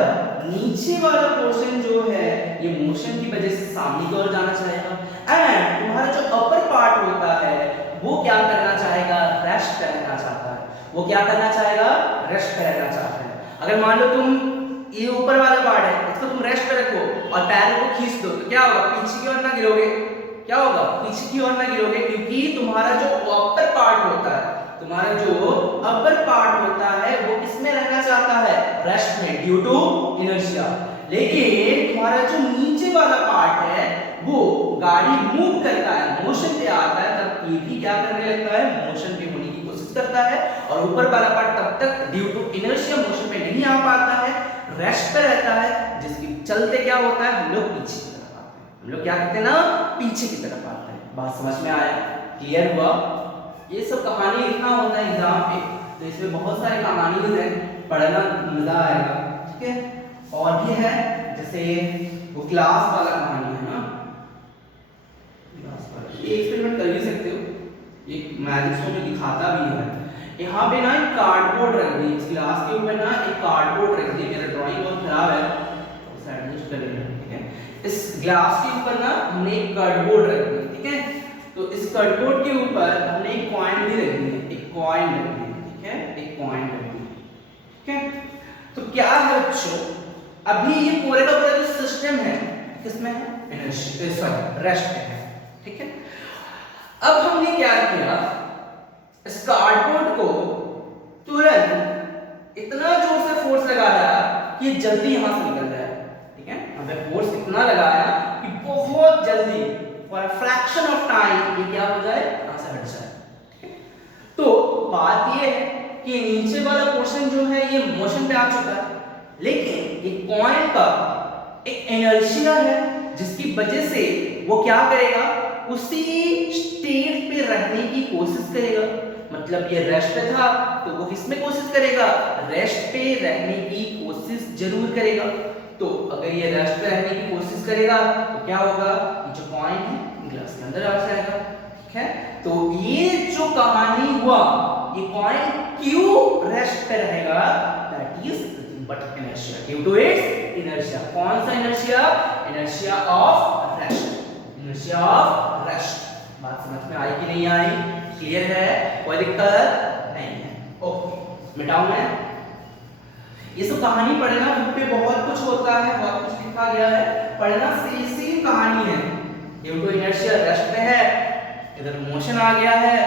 नीचे वाला पोर्शन जो है ये मोशन की वजह से सामने की ओर जाना चाहेगा एंड तुम्हारा जो अपर पार्ट होता है वो क्या करना चाहेगा, रेस्ट करना चाहता है, वो क्या करना चाहेगा, रेस्ट करना चाहता है। अगर मान लो तुम ये ऊपर वाला पार्ट है इसको तुम रेस्ट पे रखो और पैर को खींच दो तो क्या होगा, पीछे की ओर ना गिरोगे, क्या होगा, पीछे की ओर ना गिरोगे, क्योंकि तुम्हारा जो अपर पार्ट होता है, तुम्हारा जो अपर पार्ट होता है वो किसमें रहना चाहता है, रेस्ट में, ड्यू टू इनर्शिया। लेकिन तुम्हारा जो नीचे वाला पार्ट है वो गाड़ी मूव करता है, मोशन पे आता है, तब ये भी क्या करने लगता है, मोशन पे होने की कोशिश करता है, और ऊपर वाला पार्ट तब तक ड्यू टू इनर्शिया मोशन पे नहीं आ पाता है, रेस्ट पे रहता है, जिसके चलते क्या होता है, हम लोग पीछे की तरफ आते हैं, हम लोग क्या करते हैं ना, पीछे की तरफ आते हैं। बात समझ में आया, क्लियर हुआ। ये सब कहानी लिखना होता है एग्जाम पे, तो इसमें बहुत सारी कहानी है, पढ़ना मजा आएगा, ठीक है। और भी है जैसे वो क्लास वाला कहानी है ना, क्लास वाला ये एक्सपेरिमेंट कर भी सकते हो, एक मैजिक में दिखाता भी है। यहाँ पे ना एक कार्डबोर्ड रख दी, इस ग्लास के ऊपर ना एक कार्डबोर्ड रख दी, मेरा ड्राइंग बहुत खराब है तो उसे एडजस्ट कर लेना, ठीक है। इस ग्लास के ऊपर ना हमने एक कार्डबोर्ड रख दी, ठीक है, तो इस कार्डबोर्ड के ऊपर हमने एक कॉइन भी रख दी, एक कॉइन रख दी, ठीक है, एक कॉइन रख दी, ठीक है। तो क्या है बच्चों, अभी ये पूरे का पूरा जो सिस्टम है किसमें है, इनर्शिया, सॉरी रेस्ट पे है, ठीक है। अब हमने क्या किया, इस कार्डबोर्ड को तुरंत इतना जोर से फोर्स लगाया कि जल्दी यहां से निकल जाए, ठीक है, हमने फोर्स इतना लगाया कि बहुत जल्दी for a fraction of time ये क्या हो जाए, यहां से हट जाए, ठीक है। तो बात ये है कि नीचे वाला पोर्शन जो है ये मोशन पे आ चुका है, लेकिन एक कॉइन का एक इनर्शिया है जिसकी वजह से वो क्या करेगा, उसी स्टेट पे रहने की कोशिश करेगा। मतलब ये रेस्ट पे था तो वो किसमें कोशिश करेगा, रेस्ट पे रहने की कोशिश जरूर करेगा। तो अगर ये रेस्ट पे रहने की कोशिश करेगा तो क्या होगा, ये जो कॉइन है ग्लास के अंदर आ जाएगा, ठीक है। तो ये जो कहानी हुआ, ये कॉइन क्यों रेस्ट पे रहेगा, that is but inertia, due to its inertia. कौन सा inertia, inertia of rest, inertia of rest. बात समझ में आई कि नहीं आई, क्लियर है, कोई दिक्कत नहीं है, ओके। मिटाऊं मैं, ये सब कहानी पढ़ना बुक पे बहुत कुछ होता है, बहुत कुछ लिखा गया है, पढ़ना सेम कहानी है। ड्यू टू इनर्शिया रेस्ट पे है, इधर मोशन आ गया है,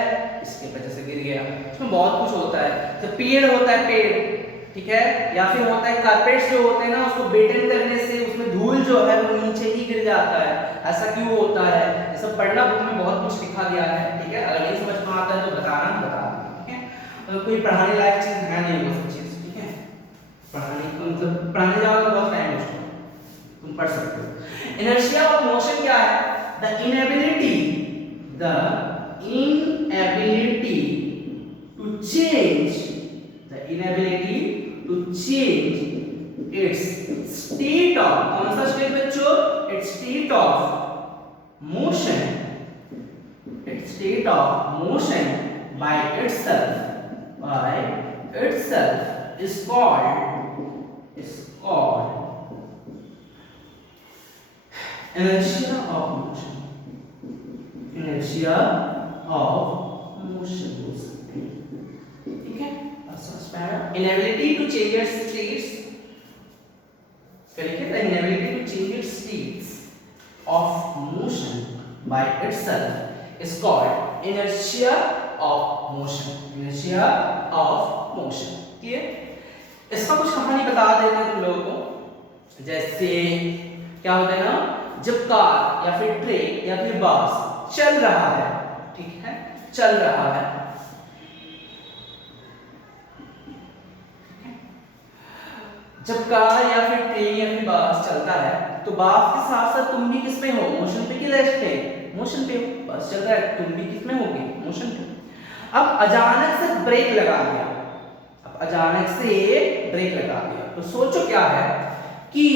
इसके वजह से गिर गया, इसमें बहुत कुछ होता है। तो पेड़ होता है, पेड़, ठीक है, या फिर होता है कारपेट्स जो होते हैं ना, उसको बेटन करने से उसमें धूल जो है वो नीचे ही गिर जाता है, ऐसा क्यों होता है, ये सब पढ़ना बुक में बहुत कुछ लिखा गया है, ठीक है। अगर नहीं समझ में आता है तो बताना, बता देना, ठीक है। तो कोई पढ़ाने लायक चीज है नहीं वो सब चीज, ठीक है। पढ़ाने मतलब पढ़ाने जाओ तो बहुत टाइम वेस्ट हो, तुम पढ़ सकते हो। इनर्शिया ऑफ मोशन क्या है, the inability to change, the inability to change its state of, कौन सा स्टेट बच्चों, its state of motion, its state of motion by itself is called inertia of motion, inertia of motion, ठीक है। Inability to change its states, correct? The inability to change its states of motion by itself is called inertia of motion, inertia of motion, clear? इसका कुछ कहानी बता देते हैं तुम लोगों को। जैसे क्या होता है ना, जब कार या फिर ट्रेन या फिर बस चल रहा है, ठीक है, चल रहा है, जब कार या फिर ट्रेन या फिर बस चलता है तो बस के साथ साथ तुम भी किस में हो, मोशन पे कि रेस्ट पे, मोशन पे हो। बस चल रहा है, तुम भी किस में होगे, मोशन पे। अब अचानक से ब्रेक लगा दिया, अब अचानक से ब्रेक लगा दिया तो सोचो क्या है कि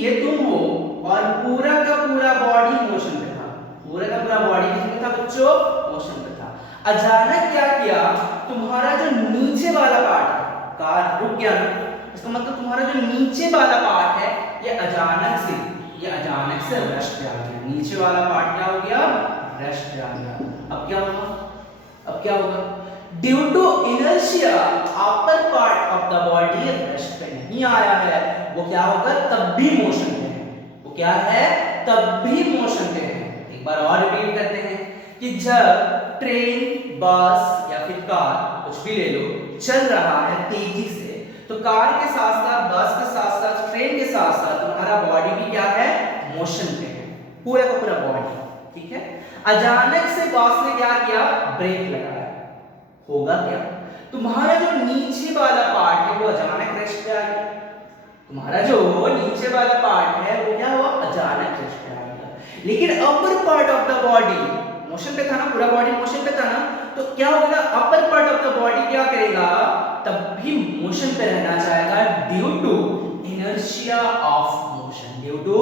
ये तुम हो और पूरा का पूरा बॉडी मोशन पे था, पूरा का पूरा बॉडी किसमें था बच्चों, मोशन पे था। अचानक क्या किया, तुम्हारा जो नीचे वाला पार्ट है, कार रुक गया ना, इसका मतलब तुम्हारा जो नीचे वाला पार्ट है ये अचानक से रेस्ट पे आ गया। नीचे वाला पार्ट क्या हो गया, रेस्ट पे आ गया। अब क्या होगा, अब क्या होगा, due to inertia upper part of the body rest पे नहीं आया है, वो क्या होगा, तब भी मोशन पे है, वो क्या है, तब भी मोशन पे है। एक बार और रिपीट करते हैं कि जब ट्रेन बस या फिर कार कुछ भी ले लो चल रहा है तेजी से, तो कार के साथ साथ, बस के साथ साथ, ट्रेन के साथ साथ तुम्हारा बॉडी भी क्या है, मोशन पे है, पूरा का पूरा बॉडी, ठीक है। अचानक से बॉस ने क्या किया, ब्रेक लगाया, होगा क्या, तुम्हारा जो नीचे वाला पार्ट है वो अचानक रेस्ट पे आ गया, तुम्हारा जो नीचे वाला पार्ट है वो क्या हुआ, अचानक रेस्ट पे आ गया। लेकिन अपर part of the body motion पे था ना, पूरा बॉडी मोशन पे था ना, तो क्या होगा, upper part of the body क्या करेगा, तब भी मोशन पे रहना चाहेगा due to inertia of motion, due to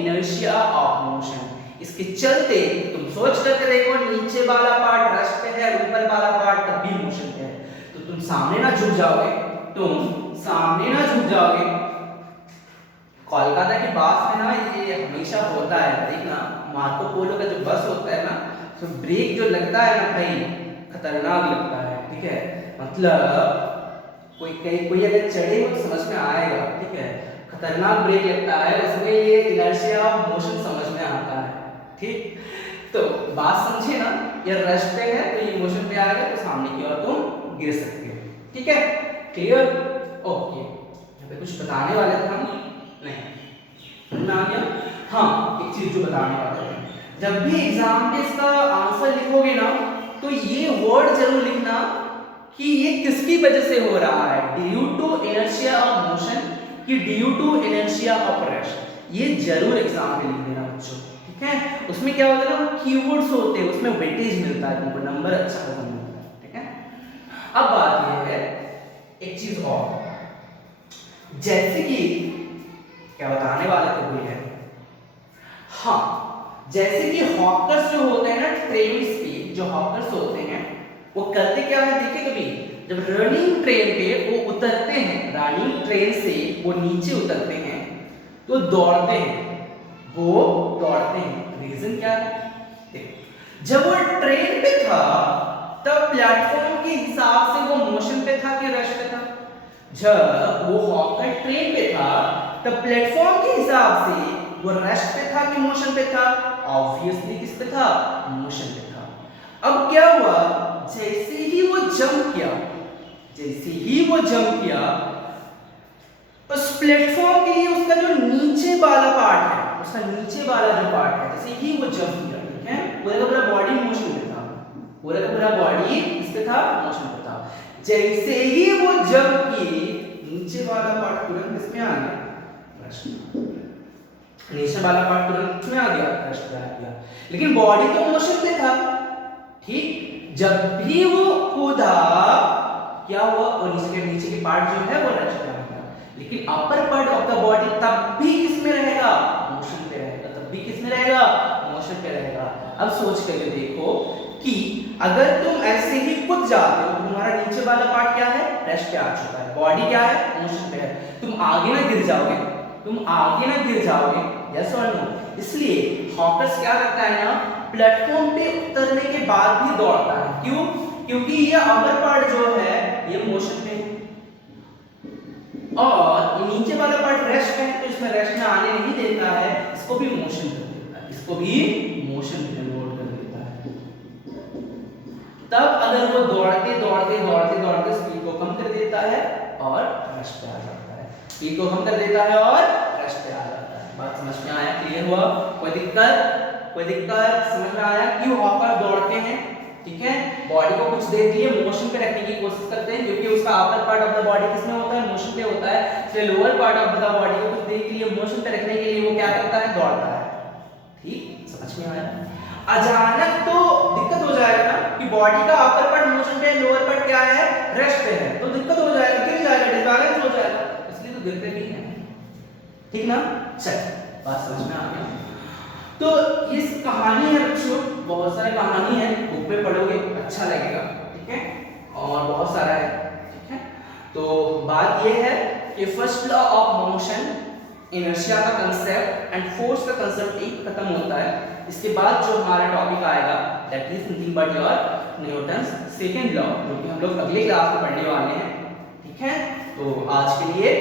inertia of motion. इसके चलते तुम सोच करके देखो, नीचे वाला पार्ट रेस्ट पे है, ऊपर वाला पार्ट तब भी मोशन पे है, तो तुम सामने ना झुक जाओगे, तुम सामने ना झुक जाओगे। कोलकाता की बस में ना ये हमेशा होता है, देखना मार्को पोलो का जो बस होता है ना, तो ब्रेक जो लगता है ना भाई, खतरनाक लगता है, ठीक है, मतलब कोई अगर चढ़े हो तो समझ में आएगा, ठीक है, खतरनाक ब्रेक लगता है, उसमें ये इनर्शिया ऑफ मोशन समझ में आता है, ठीक। तो बात समझे ना, ये रेस्ट पे है तो ये मोशन पे आएगा, तो सामने की ओर तुम गिर सकते हो, ठीक है, क्लियर, ओके। यहाँ पे कुछ बताने वाले थे हम, नहीं आ गया। हाँ, एक चीज जो बताने वाले थे, जब भी एग्जाम पे इसका आंसर लिखोगे ना, तो ये वर्ड जरूर लिखना कि ये किसकी वजह से हो रहा है, due to inertia of motion कि due to inertia of rest, ये जरूर एग्जाम पे लिख देना बच्चों, ठीक है। उसमें क्या होता है ना, कीवर्ड्स होते हैं, उसमें वेटेज मिलता है तुमको, नंबर अच्छा खासा मिलता है, ठीक है। अब बात ये है एक चीज और, जैसे कि क्या बताने वाले थे कोई है, हाँ, जैसे कि हॉकर्स जो होते हैं ना, ट्रेन पे जो हॉकर्स होते हैं वो करते क्या है, देखिए कभी जब रनिंग ट्रेन पे वो उतरते हैं, रनिंग ट्रेन से वो नीचे उतरते हैं तो दौड़ते हैं, वो दौड़ते हैं, रीजन क्या है, देखो जब वो ट्रेन पे था तब प्लेटफॉर्म के हिसाब से वो मोशन पे था कि रेस्ट पे था, जब वो हॉकर ट्रेन पे था तब प्लेटफॉर्म के हिसाब से वो रेस्ट पे था कि मोशन पे था, ऑब्वियसली किस पे था, मोशन पे था। अब क्या हुआ, जैसे ही वो जंप किया, जैसे ही वो जंप किया, उस प्लेटफॉर्म के लिए उसका जो नीचे वाला पार्ट है, उसका नीचे वाला जो पार्ट है, जैसे ही वो जंप किया, ठीक है, पूरा का पूरा बॉडी मोशन में था, पूरा का पूरा बॉडी किस पे था, मोशन पे था। जैसे ही वो जंप किए, नीचे वाला पार्ट तुरंत किसमें आ गया, नीचे वाला पार्ट तुरंत किसमें आ गया, रेस्ट पे आ गया, लेकिन बॉडी तो मोशन पे था, ठीक। जब भी वो कूदा क्या हुआ, और नीचे के पार्ट जो है वो रेस्ट पे आ गया, लेकिन अपर पार्ट ऑफ द बॉडी तब भी किसमें रहेगा, मोशन पे रहेगा, तब भी किसमें रहेगा, मोशन पे रहेगा। अब सोच करके देखो कि अगर तुम ऐसे ही कूद जाते हो, तुम्हारा नीचे वाला पार्ट क्या है, रेस्ट पे आ चुका है, बॉडी क्या है, मोशन पे है, तुम आगे ना गिर जाओगे, तुम आगे ना गिर जाओगे, यस और नो। इसलिए हॉकर्स क्या करता है ना, प्लेटफॉर्म पे उतरने के बाद भी दौड़ता है, क्यों, क्योंकि ये अपर पार्ट जो है ये मोशन पे है और ये नीचे वाला पार्ट रेस्ट है, तो इसमें रेस्ट में आने नहीं देता है, इसको भी मोशन कर देता है, इसको भी मोशन में लोड कर देता है। तब अगर वो दौड़ते दौड़ते दौड़ते दौड़ते स्पीड को कम कर देता है और रश पे आ जाता है, P को कम कर देता है और रश पे आ जाता है। बात समझ में आया, क्लियर हुआ? कोई दिक्कत समझ में आया? क्यों हॉपर दौड़ते हैं, ठीक है, बॉडी को कुछ देर के लिए मोशन पे रखने की कोशिश करते हैं, क्योंकि उसका अपर पार्ट ऑफ द बॉडी किसमें होता है, मोशन पे होता है, इसलिए lower part of the body को कुछ देर के लिए मोशन पे रखने के लिए वो क्या करता है, दौड़ता है। ठीक, समझ में आया? अचानक तो दिक्कत हो जाएगा ना कि बॉडी का अपर पार्ट मोशन पे, लोअर पार्ट क्या है, रेस्ट पे है, तो दिक्कत हो जाएगा, गिर जाएगा, डिसबैलेंस हो जाएगा, इसलिए तो गिरते भी हैं, ठीक ना? चल, बात समझ में आ गई। तो ये कहानी है बच्चों, बहुत सारी कहानी है, बुक में पढ़ोगे अच्छा लगेगा, ठीक है, और बहुत सारा है, ठीक है। तो बात ये है कि first law of motion, inertia का कंसेप्ट एंड फोर्स का कंसेप्ट एक खत्म होता है। इसके बाद जो हमारा टॉपिक आएगा that is nothing but your Newton's second law, जो कि हम लोग अगले क्लास में पढ़ने वाले हैं, ठीक है। तो आज के लिए